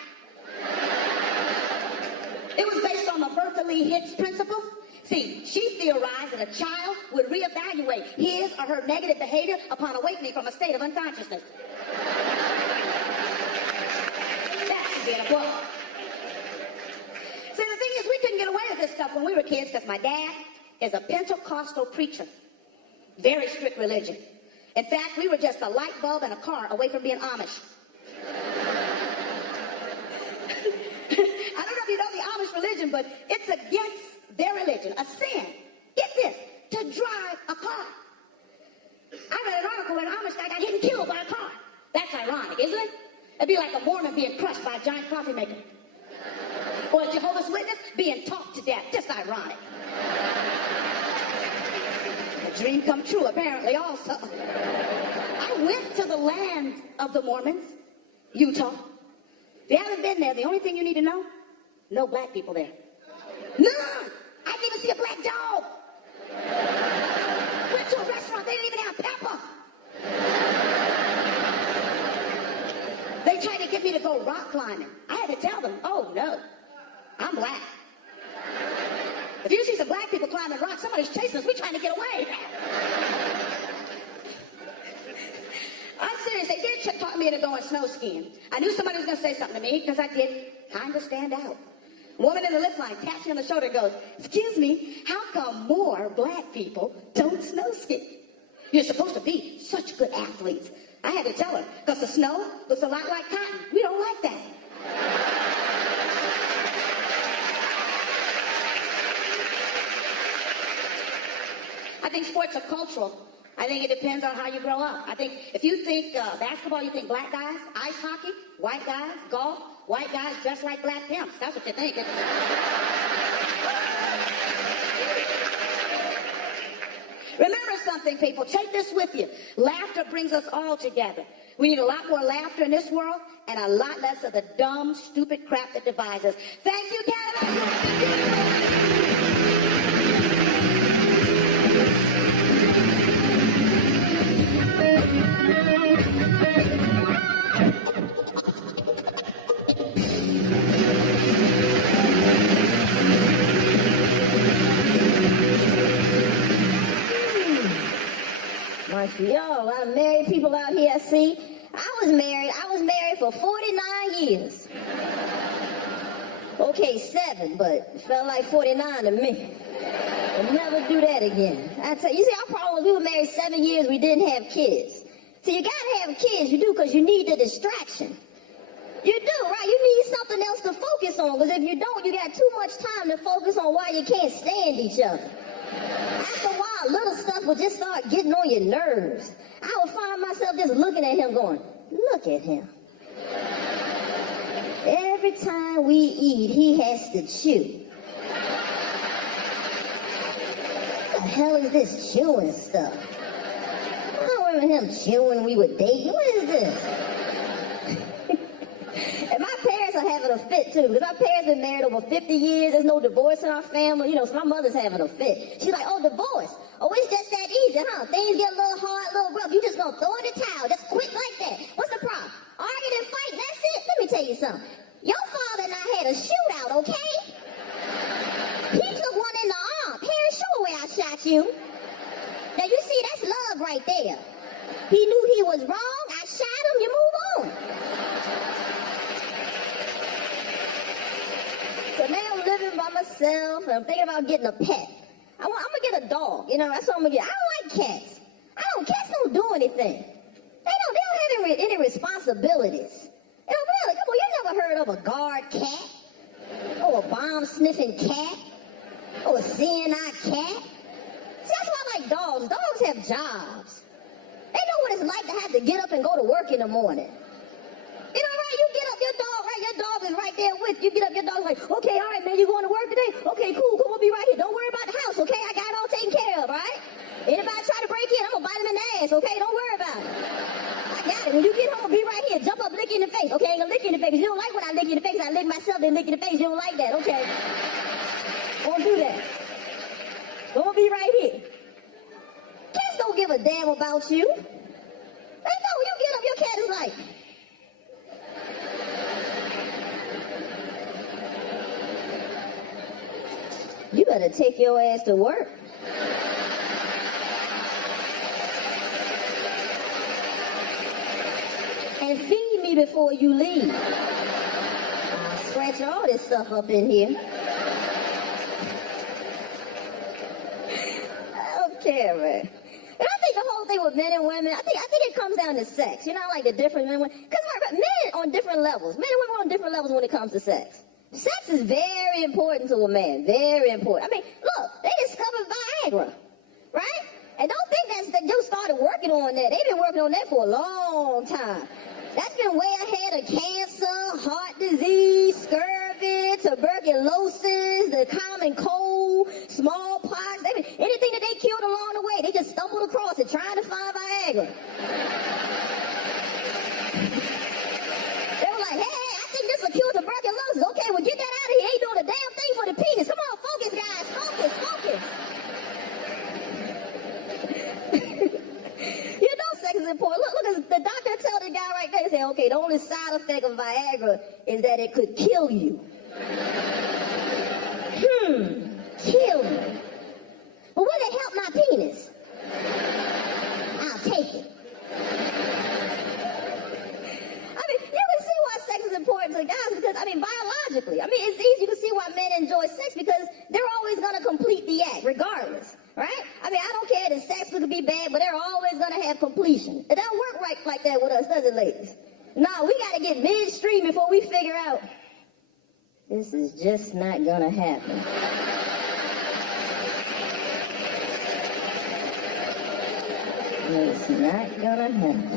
It was based on the Berkeley Hicks principle. See, she theorized that a child would reevaluate his or her negative behavior upon awakening from a state of unconsciousness. That should be in a book. See, the thing is, we couldn't get away with this stuff when we were kids because my dad is a Pentecostal preacher. Very strict religion. In fact, we were just a light bulb and a car away from being Amish. I don't know if you know the Amish religion, but it's against their religion, a sin. Get this, to drive a car. I read an article where an Amish guy got hit and killed by a car. That's ironic, isn't it? It'd be like a Mormon being crushed by a giant coffee maker. Or a Jehovah's Witness being talked to death. Just ironic. A dream come true, apparently, also. I went to the land of the Mormons, Utah. If you haven't been there, the only thing you need to know, no black people there. None! I didn't even see a black dog. Went to a restaurant, they didn't even have pepper. They tried to get me to go rock climbing. I had to tell them, oh no, I'm black. If you see some black people climbing rocks, somebody's chasing us, we're trying to get away. I'm serious, they did talk me into going snow skiing. I knew somebody was going to say something to me because I did kind of stand out. A woman in the lift line taps me on the shoulder and goes, excuse me, how come more black people don't snow ski? You're supposed to be such good athletes. I had to tell her, because the snow looks a lot like cotton. We don't like that. I think sports are cultural. I think it depends on how you grow up. I think if you think basketball, you think black guys. Ice hockey, white guys. Golf, white guys dressed like black pimps. That's what you think. Remember something, people. Take this with you. Laughter brings us all together. We need a lot more laughter in this world and a lot less of the dumb, stupid crap that divides us. Thank you, Canada. Yo, a lot of married people out here, see? I was married for 49 years. Okay, 7, but it felt like 49 to me. I'll never do that again. I tell you, see, our problem was we were married 7 years, we didn't have kids. See, you gotta have kids, you do, because you need the distraction. You do, right? You need something else to focus on, because if you don't, you got too much time to focus on why you can't stand each other. After a while, little stuff would just start getting on your nerves. I would find myself just looking at him going, look at him. Every time we eat, he has to chew. What the hell is this chewing stuff? I don't remember him chewing when we were dating. What is this? And my parents are having a fit too, because my parents been married over 50 years. There's no divorce in our family, you know, so my mother's having a fit. She's like, oh, divorce. Oh, it's just that easy, huh? Things get a little hard, a little rough. You just gonna throw in the towel, just quit like that. What's the problem? Arguing and fighting, that's it. Let me tell you something. Your father and I had a shootout, okay? He took one in the arm. Harry, show where I shot you. Now you see, that's love right there. He knew he was wrong. I shot him. You move on. So now I'm living by myself, and I'm thinking about getting a pet. I'm gonna get a dog, you know, that's what I'm gonna get. I don't like cats. Cats don't do anything. They don't have any responsibilities. You know, really, come on, you never heard of a guard cat? Or a bomb-sniffing cat? Or a CNI cat? See, that's why I like dogs. Dogs have jobs. They know what it's like to have to get up and go to work in the morning. You know, right? You get up, your dog is right there with you. Get up, your dog's like, okay, all right, man, you going to work today? Okay, cool, we'll be right here. Don't worry about the house, okay? I got it all taken care of, right? Anybody try to break in, I'm gonna bite him in the ass, okay? Don't worry about it. I got it. When you get home, be right here. Jump up, lick you in the face. Okay, I ain't gonna lick you in the face. You don't like when I lick you in the face, I lick myself and lick in the face. You don't like that, okay? Won't do that. Won't be right here. Cats don't give a damn about you. They know you get up, your cat is like. You better take your ass to work. And feed me before you leave. I'll scratch all this stuff up in here. I don't care, man. And I think the whole thing with men and women, I think it comes down to sex. You know, like the different men, because men on different levels. Men and women on different levels when it comes to sex. Sex is very important to a man, very important. I mean, look, they discovered Viagra, right? And don't think that they just started working on that. They've been working on that for a long time. That's been way ahead of cancer, heart disease, scurvy, tuberculosis, the common cold, smallpox. Anything that they killed along the way, they just stumbled across it trying to find Viagra. They were like, hey, I think this will cure tuberculosis. Okay, well, get that out of here. Ain't doing a damn thing for the penis. Come on, focus, guys. Focus, focus. You know sex is important. Look, the doctor tell the guy right there, he say, okay, the only side effect of Viagra is that it could kill you. Kill me. But will it help my penis? I'll take it. I mean, you can see why sex is important to guys because, I mean, biologically, I mean, it's easy. You can see why men enjoy sex because they're always going to complete the act, regardless, right? I mean, I don't care that sex could be bad, but they're always going to have completion. It doesn't work right like that with us, does it, ladies? No, we got to get midstream before we figure out this is just not going to happen. It's not going to happen.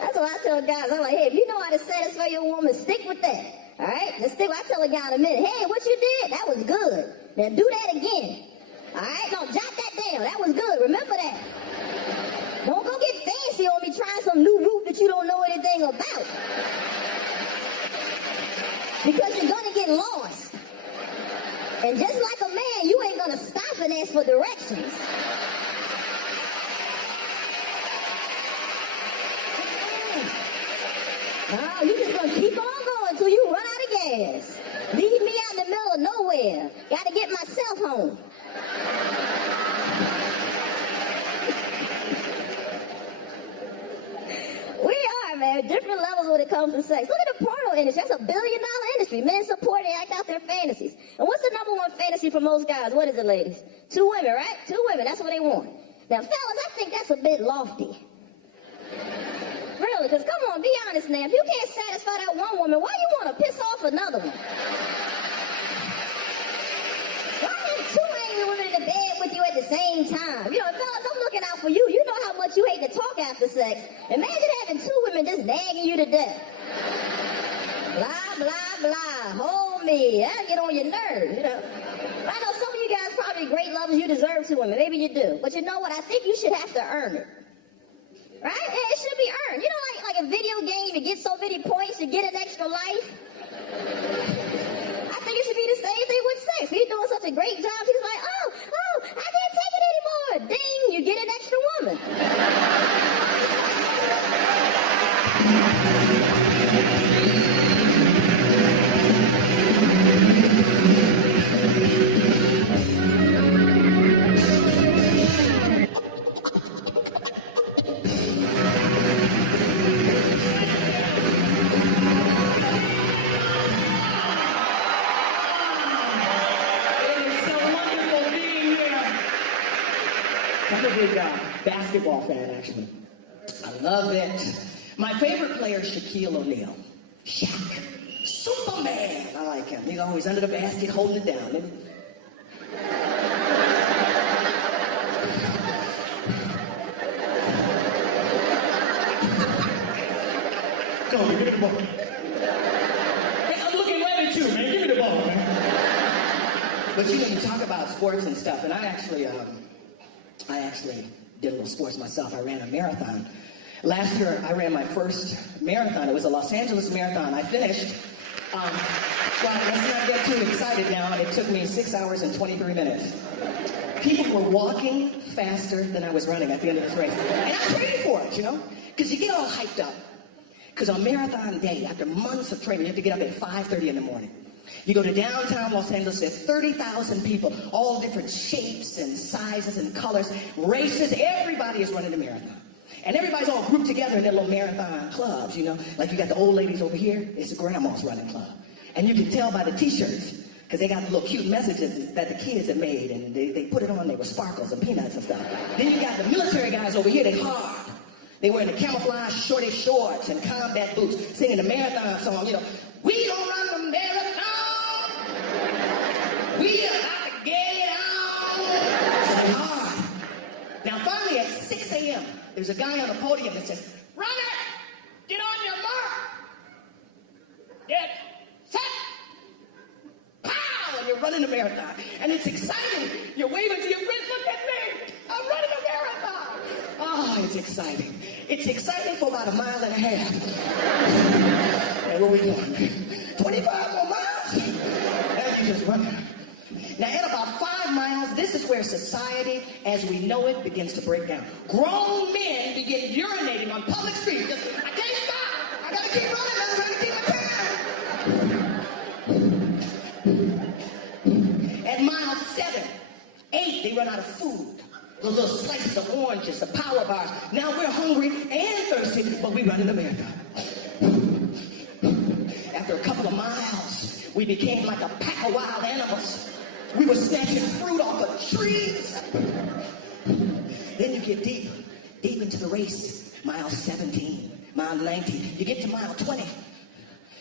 That's what I tell guys. I'm like, hey, if you know how to satisfy your woman, stick with that. All right? Just stick with I tell a guy in a minute, hey, what you did? That was good. Now do that again. All right? No, jot that down. That was good. Remember that. Don't go get fancy on me trying some new route that you don't know anything about. Because you're going to get lost. And just like a man, you ain't going to stop and ask for directions. No, you just gonna keep on going until you run out of gas. Leave me out in the middle of nowhere. Gotta get myself home. We are, man, different levels when it comes to sex. Look at the porno industry. That's $1 billion industry. Men support it, act out their fantasies. And what's the number one fantasy for most guys? What is it, ladies? 2 women, right? 2 women. That's what they want. Now, fellas, I think that's a bit lofty. Really, because come on, be honest now. If you can't satisfy that one woman, why you want to piss off another one? Why have 2 angry women in the bed with you at the same time? You know, fellas, I'm looking out for you. You know how much you hate to talk after sex. Imagine having 2 women just nagging you to death. Blah, blah, blah. Hold me. That'll get on your nerves, you know. I know some of you guys probably great lovers. You deserve 2 women. Maybe you do. But you know what? I think you should have to earn it. Right? It should be earned. You know, like a video game, you get so many points, you get an extra life. I think it should be the same thing with sex. He's doing such a great job. He's like, oh, I can't take it anymore. Ding, you get an extra woman. I'm a big basketball fan, actually. I love it. My favorite player is Shaquille O'Neal. Shaq. Superman. I like him. He's always under the basket holding it down. Come on, give me the ball. Hey, I'm looking right at you, man. Give me the ball, man. But you know, you talk about sports and stuff, and I actually did a little sports myself. I ran a marathon Last year, I ran my first marathon. It was a Los Angeles marathon. I finished. Well, let's not get too excited now. It took me 6 hours and 23 minutes. People were walking faster than I was running at the end of this race. And I trained for it, you know? Because you get all hyped up. Because on marathon day, after months of training, you have to get up at 5:30 in the morning. You go to downtown Los Angeles, there's 30,000 people, all different shapes and sizes and colors, races, everybody is running a marathon. And everybody's all grouped together in their little marathon clubs, you know? Like you got the old ladies over here, it's the grandma's running club. And you can tell by the t-shirts, because they got little cute messages that the kids have made, and they put it on, they were sparkles and peanuts and stuff. Then you got the military guys over here, they hard. They wearing the camouflage shorty shorts and combat boots, singing the marathon song, you know. We don't run the marathon. We are out to get it on. So they hard. Now finally at 6 a.m., there's a guy on the podium that says, "Runner, get on your mark. Get set. Pow!" And you're running a marathon. And it's exciting. You're waving to your friends, "Look at me. I'm running a marathon." Oh, it's exciting. It's exciting for about 1.5 miles. And what we doing? 25 more miles? And you just running. Now, at about 5 miles, this is where society, as we know it, begins to break down. Grown men begin urinating on public streets. Just, I can't stop. I gotta keep running. I'm trying to keep my time. At mile 7, 8, they run out of food. Those little slices of oranges, the power bars. Now we're hungry and thirsty, but we run in a marathon. After a couple of miles, we became like a pack of wild animals. We were snatching fruit off of trees. Then you get deep into the race. Mile 17, mile 19. You get to mile 20.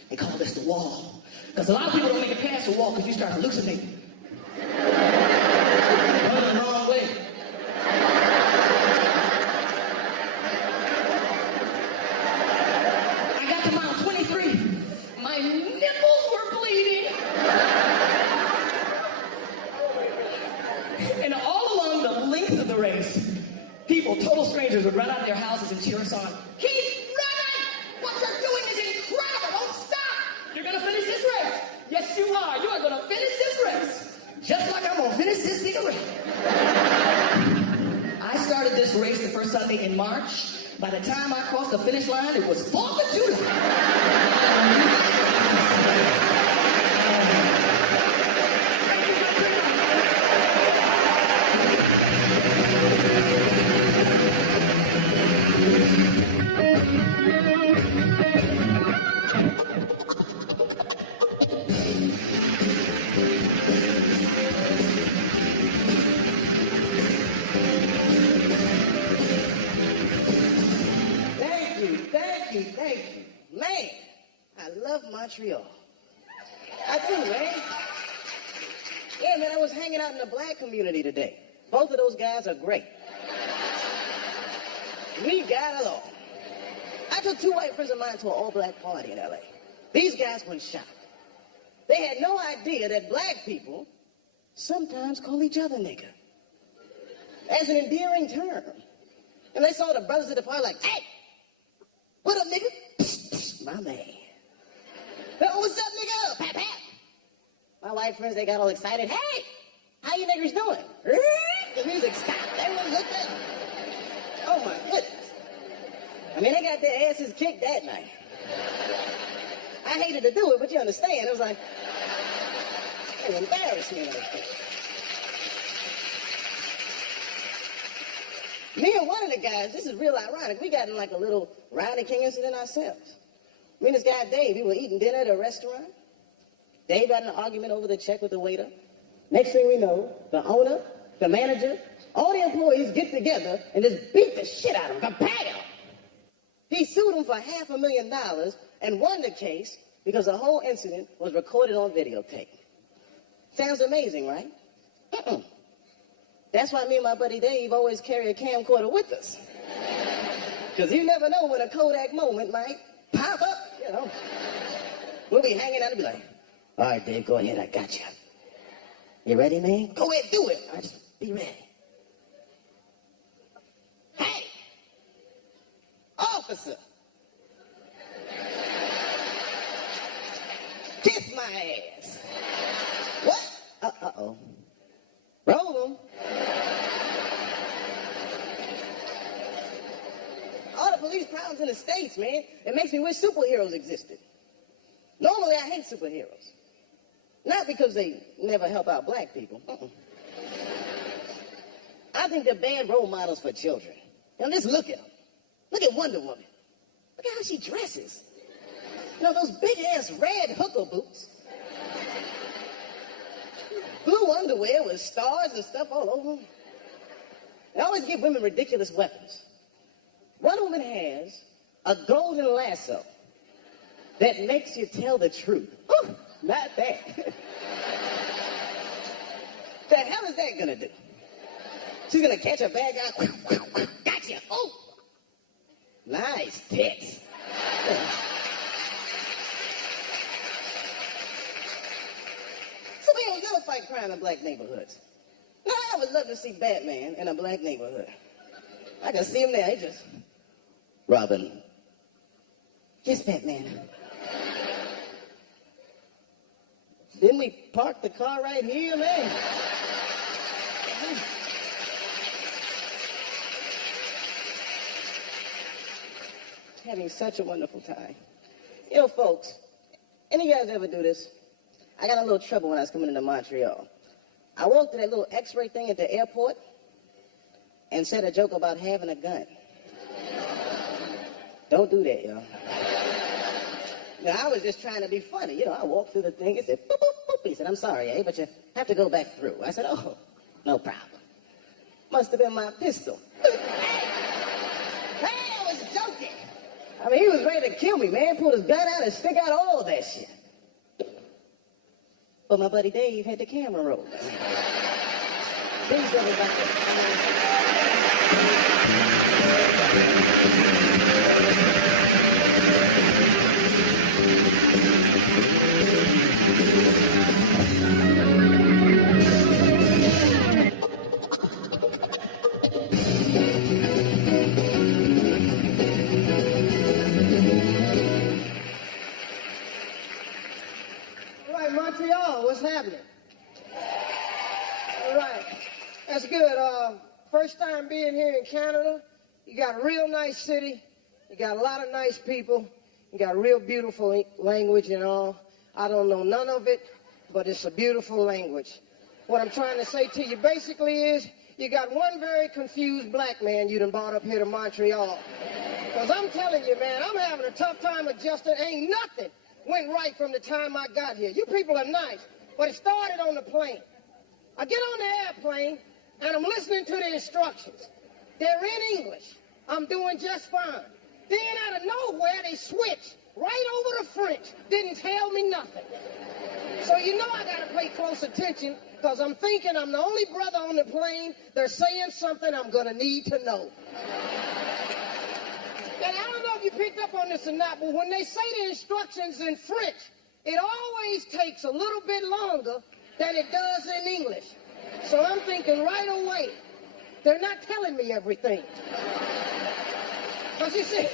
They call this the wall. Because a lot of people don't make it past the wall because you start hallucinating. Running the wrong way. I got to mile 23. My nipples were bleeding. And all along the length of the race, people, total strangers, would run out of their houses and cheer us on. "Keep running! What you're doing is incredible! Don't stop! You're gonna finish this race! Yes, you are! You are gonna finish this race! Just like I'm gonna finish this cigarette!" I started this race the first Sunday in March. By the time I crossed the finish line, it was 4th of July. Thank you. Man, I love Montreal. I do, man. Yeah, man, I was hanging out in the black community today. Both of those guys are great. We got along. I took 2 white friends of mine to an all-black party in L.A. These guys went shopping. They had no idea that black people sometimes call each other nigger as an endearing term. And they saw the brothers at the party like, "Hey, what up, nigga?" Psst, psst, my man. "Oh, what's up, nigga?" Pat, pat. My white friends, they got all excited. "Hey, how you niggers doing?" The music stopped. Everyone looked up. Oh, my goodness. I mean, they got their asses kicked that night. I hated to do it, but you understand. It was like, an embarrassment. Me and one of the guys, this is real ironic, we got in like a little Rodney King incident ourselves. Me and this guy Dave, we were eating dinner at a restaurant. Dave got in an argument over the check with the waiter. Next thing we know, the owner, the manager, all the employees get together and just beat the shit out of him. Kapow! He sued him for $500,000 and won the case because the whole incident was recorded on videotape. Sounds amazing, right? That's why me and my buddy Dave always carry a camcorder with us. Because you never know when a Kodak moment might pop up, you know. We'll be hanging out and be like, "All right, Dave, go ahead, I got you. You ready, man? Go ahead, do it. All right, just be ready. Hey! Oh! officer. Kiss my ass. What? Uh-oh. Roll 'em. All the police problems in the States, man. It makes me wish superheroes existed. Normally, I hate superheroes. Not because they never help out black people. I think they're bad role models for children. Now, just look at them. Look at Wonder Woman. Look at how she dresses. You know, those big-ass red hooker boots. Blue underwear with stars and stuff all over them. They always give women ridiculous weapons. One woman has a golden lasso that makes you tell the truth. Ooh, not that. The hell is that gonna do? She's gonna catch a bad guy. Gotcha. Oh, nice tits. Superheroes never fight crime in black neighborhoods. Now, I would love to see Batman in a black neighborhood. I can see him there. He just, Robin. Yes, Batman. Didn't we park the car right here, man? Having such a wonderful time. You know, folks, any of you guys ever do this? I got a little trouble when I was coming into Montreal. I walked to that little x-ray thing at the airport and said a joke about having a gun. Don't do that, y'all. Now, I was just trying to be funny. You know, I walked through the thing and said, boop, boop, boop. He said, I'm sorry, eh, but you have to go back through. I said, oh, no problem. Must have been my pistol. Hey, I was joking. I mean, he was ready to kill me, man. Pulled his gun out and stick out all of that shit. But my buddy Dave had the camera roll. These brothers back there. Montreal, what's happening? All right, that's good. First time being here in Canada. You got a real nice city. You got a lot of nice people. You got a real beautiful language and all. I don't know none of it, but it's a beautiful language. What I'm trying to say to you basically is you got one very confused black man you done brought up here to Montreal. Because I'm telling you, man, I'm having a tough time adjusting. Ain't nothing went right from the time I got here. You people are nice, but it started on the plane. I get on the airplane, and I'm listening to the instructions. They're in English. I'm doing just fine. Then out of nowhere, they switch right over to French. Didn't tell me nothing. So you know I got to pay close attention, because I'm thinking I'm the only brother on the plane. They're saying something I'm going to need to know. And I don't know if you picked up on this or not, but when they say the instructions in French, it always takes a little bit longer than it does in English. So I'm thinking right away, they're not telling me everything. Because you see,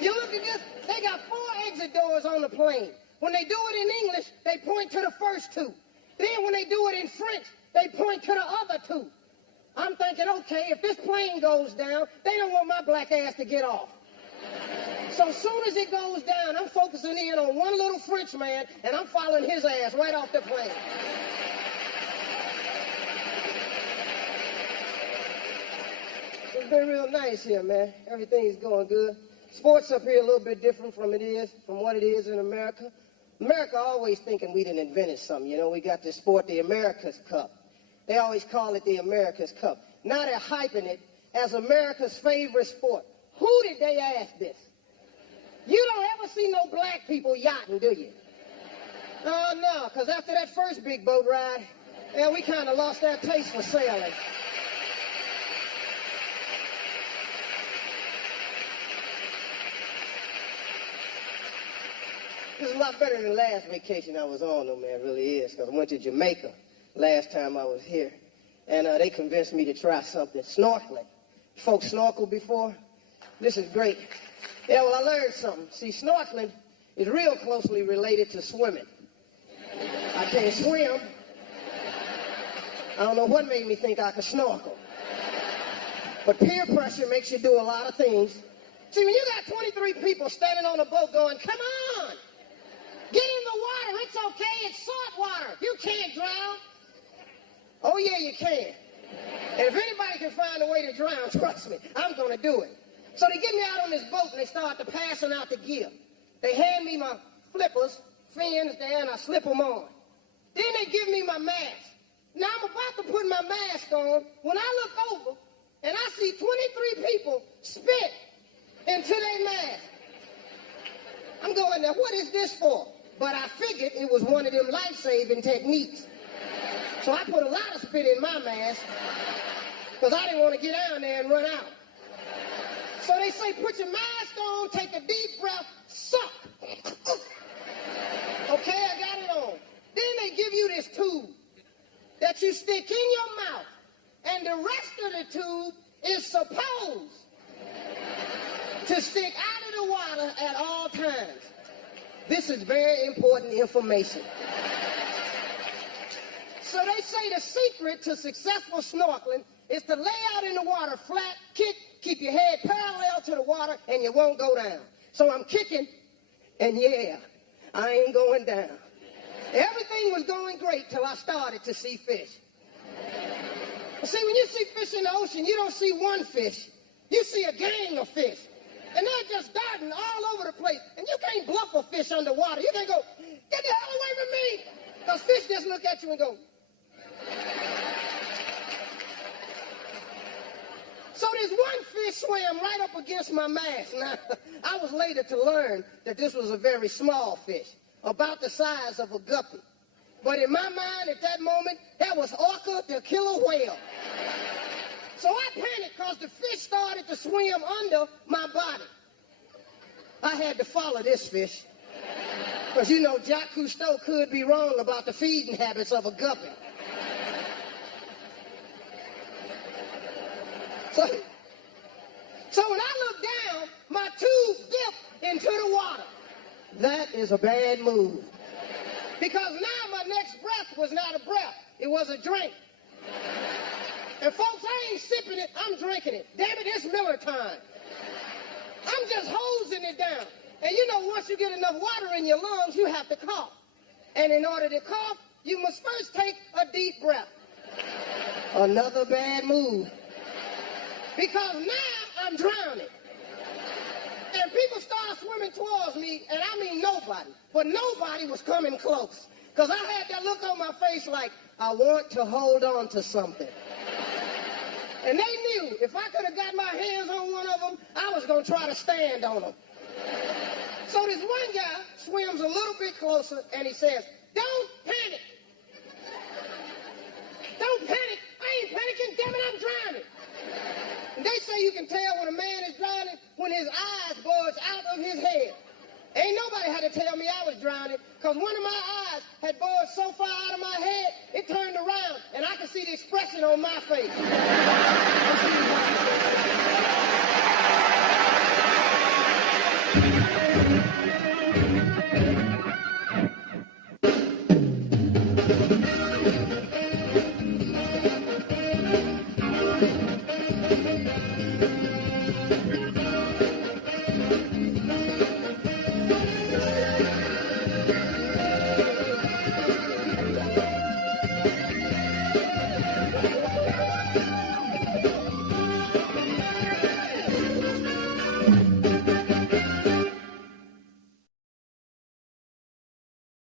you look at this, they got 4 exit doors on the plane. When they do it in English, they point to the first 2. Then when they do it in French, they point to the other 2. I'm thinking, okay, if this plane goes down, they don't want my black ass to get off. So as soon as it goes down, I'm focusing in on one little French man, and I'm following his ass right off the plane. It's been real nice here, man. Everything's going good. Sports up here a little bit different from what it is in America. America always thinking we done invented something. You know, we got this sport, the America's Cup. They always call it the America's Cup. Now they're hyping it as America's favorite sport. Who did they ask this? You don't ever see no black people yachting, do you? Oh, no, because after that first big boat ride, yeah, we kind of lost our taste for sailing. This is a lot better than the last vacation I was on, though, man, it really is, because I went to Jamaica last time I was here, and they convinced me to try something, snorkeling. Folks snorkel before? This is great. Yeah, well, I learned something. See, snorkeling is real closely related to swimming. I can't swim. I don't know what made me think I could snorkel. But peer pressure makes you do a lot of things. See, when you got 23 people standing on a boat going, come on, get in the water, it's okay, it's salt water, you can't drown. Oh yeah, you can. And if anybody can find a way to drown, trust me, I'm gonna do it. So they get me out on this boat and they start to passing out the gear. They hand me my flippers, fins there, and I slip them on. Then they give me my mask. Now I'm about to put my mask on when I look over and I see 23 people spit into their mask. I'm going, now what is this for? But I figured it was one of them life-saving techniques. So I put a lot of spit in my mask because I didn't want to get down there and run out. So they say, put your mask on, take a deep breath, suck. Okay, I got it on. Then they give you this tube that you stick in your mouth, and the rest of the tube is supposed to stick out of the water at all times. This is very important information. So they say the secret to successful snorkeling is to lay out in the water flat, kick, keep your head parallel to the water, and you won't go down. So I'm kicking, and yeah, I ain't going down. Everything was going great till I started to see fish. See, when you see fish in the ocean, you don't see one fish. You see a gang of fish. And they're just darting all over the place. And you can't bluff a fish underwater. You can't go, get the hell away from me. Because fish just look at you and go. So this one fish swam right up against my mask. Now, I was later to learn that this was a very small fish, about the size of a guppy. But in my mind at that moment, that was orca the killer whale. So I panicked because the fish started to swim under my body. I had to follow this fish. Because you know, Jacques Cousteau could be wrong about the feeding habits of a guppy. So when I looked down, my tube dipped into the water. That is a bad move. Because now my next breath was not a breath, it was a drink. And folks, I ain't sipping it, I'm drinking it. Damn it, it's Miller time. I'm just hosing it down. And you know, once you get enough water in your lungs, you have to cough. And in order to cough, you must first take a deep breath. Another bad move. Because now I'm drowning. And people start swimming towards me, and I mean nobody. But nobody was coming close. Because I had that look on my face like, I want to hold on to something. And they knew if I could have got my hands on one of them, I was going to try to stand on them. So this one guy swims a little bit closer, and he says, don't panic. Don't panic. I ain't panicking. Damn it, I'm drowning. And they say you can tell when a man is drowning when his eyes bulge out of his head. Ain't nobody had to tell me I was drowning, because one of my eyes had bulged so far out of my head, it turned around, and I could see the expression on my face.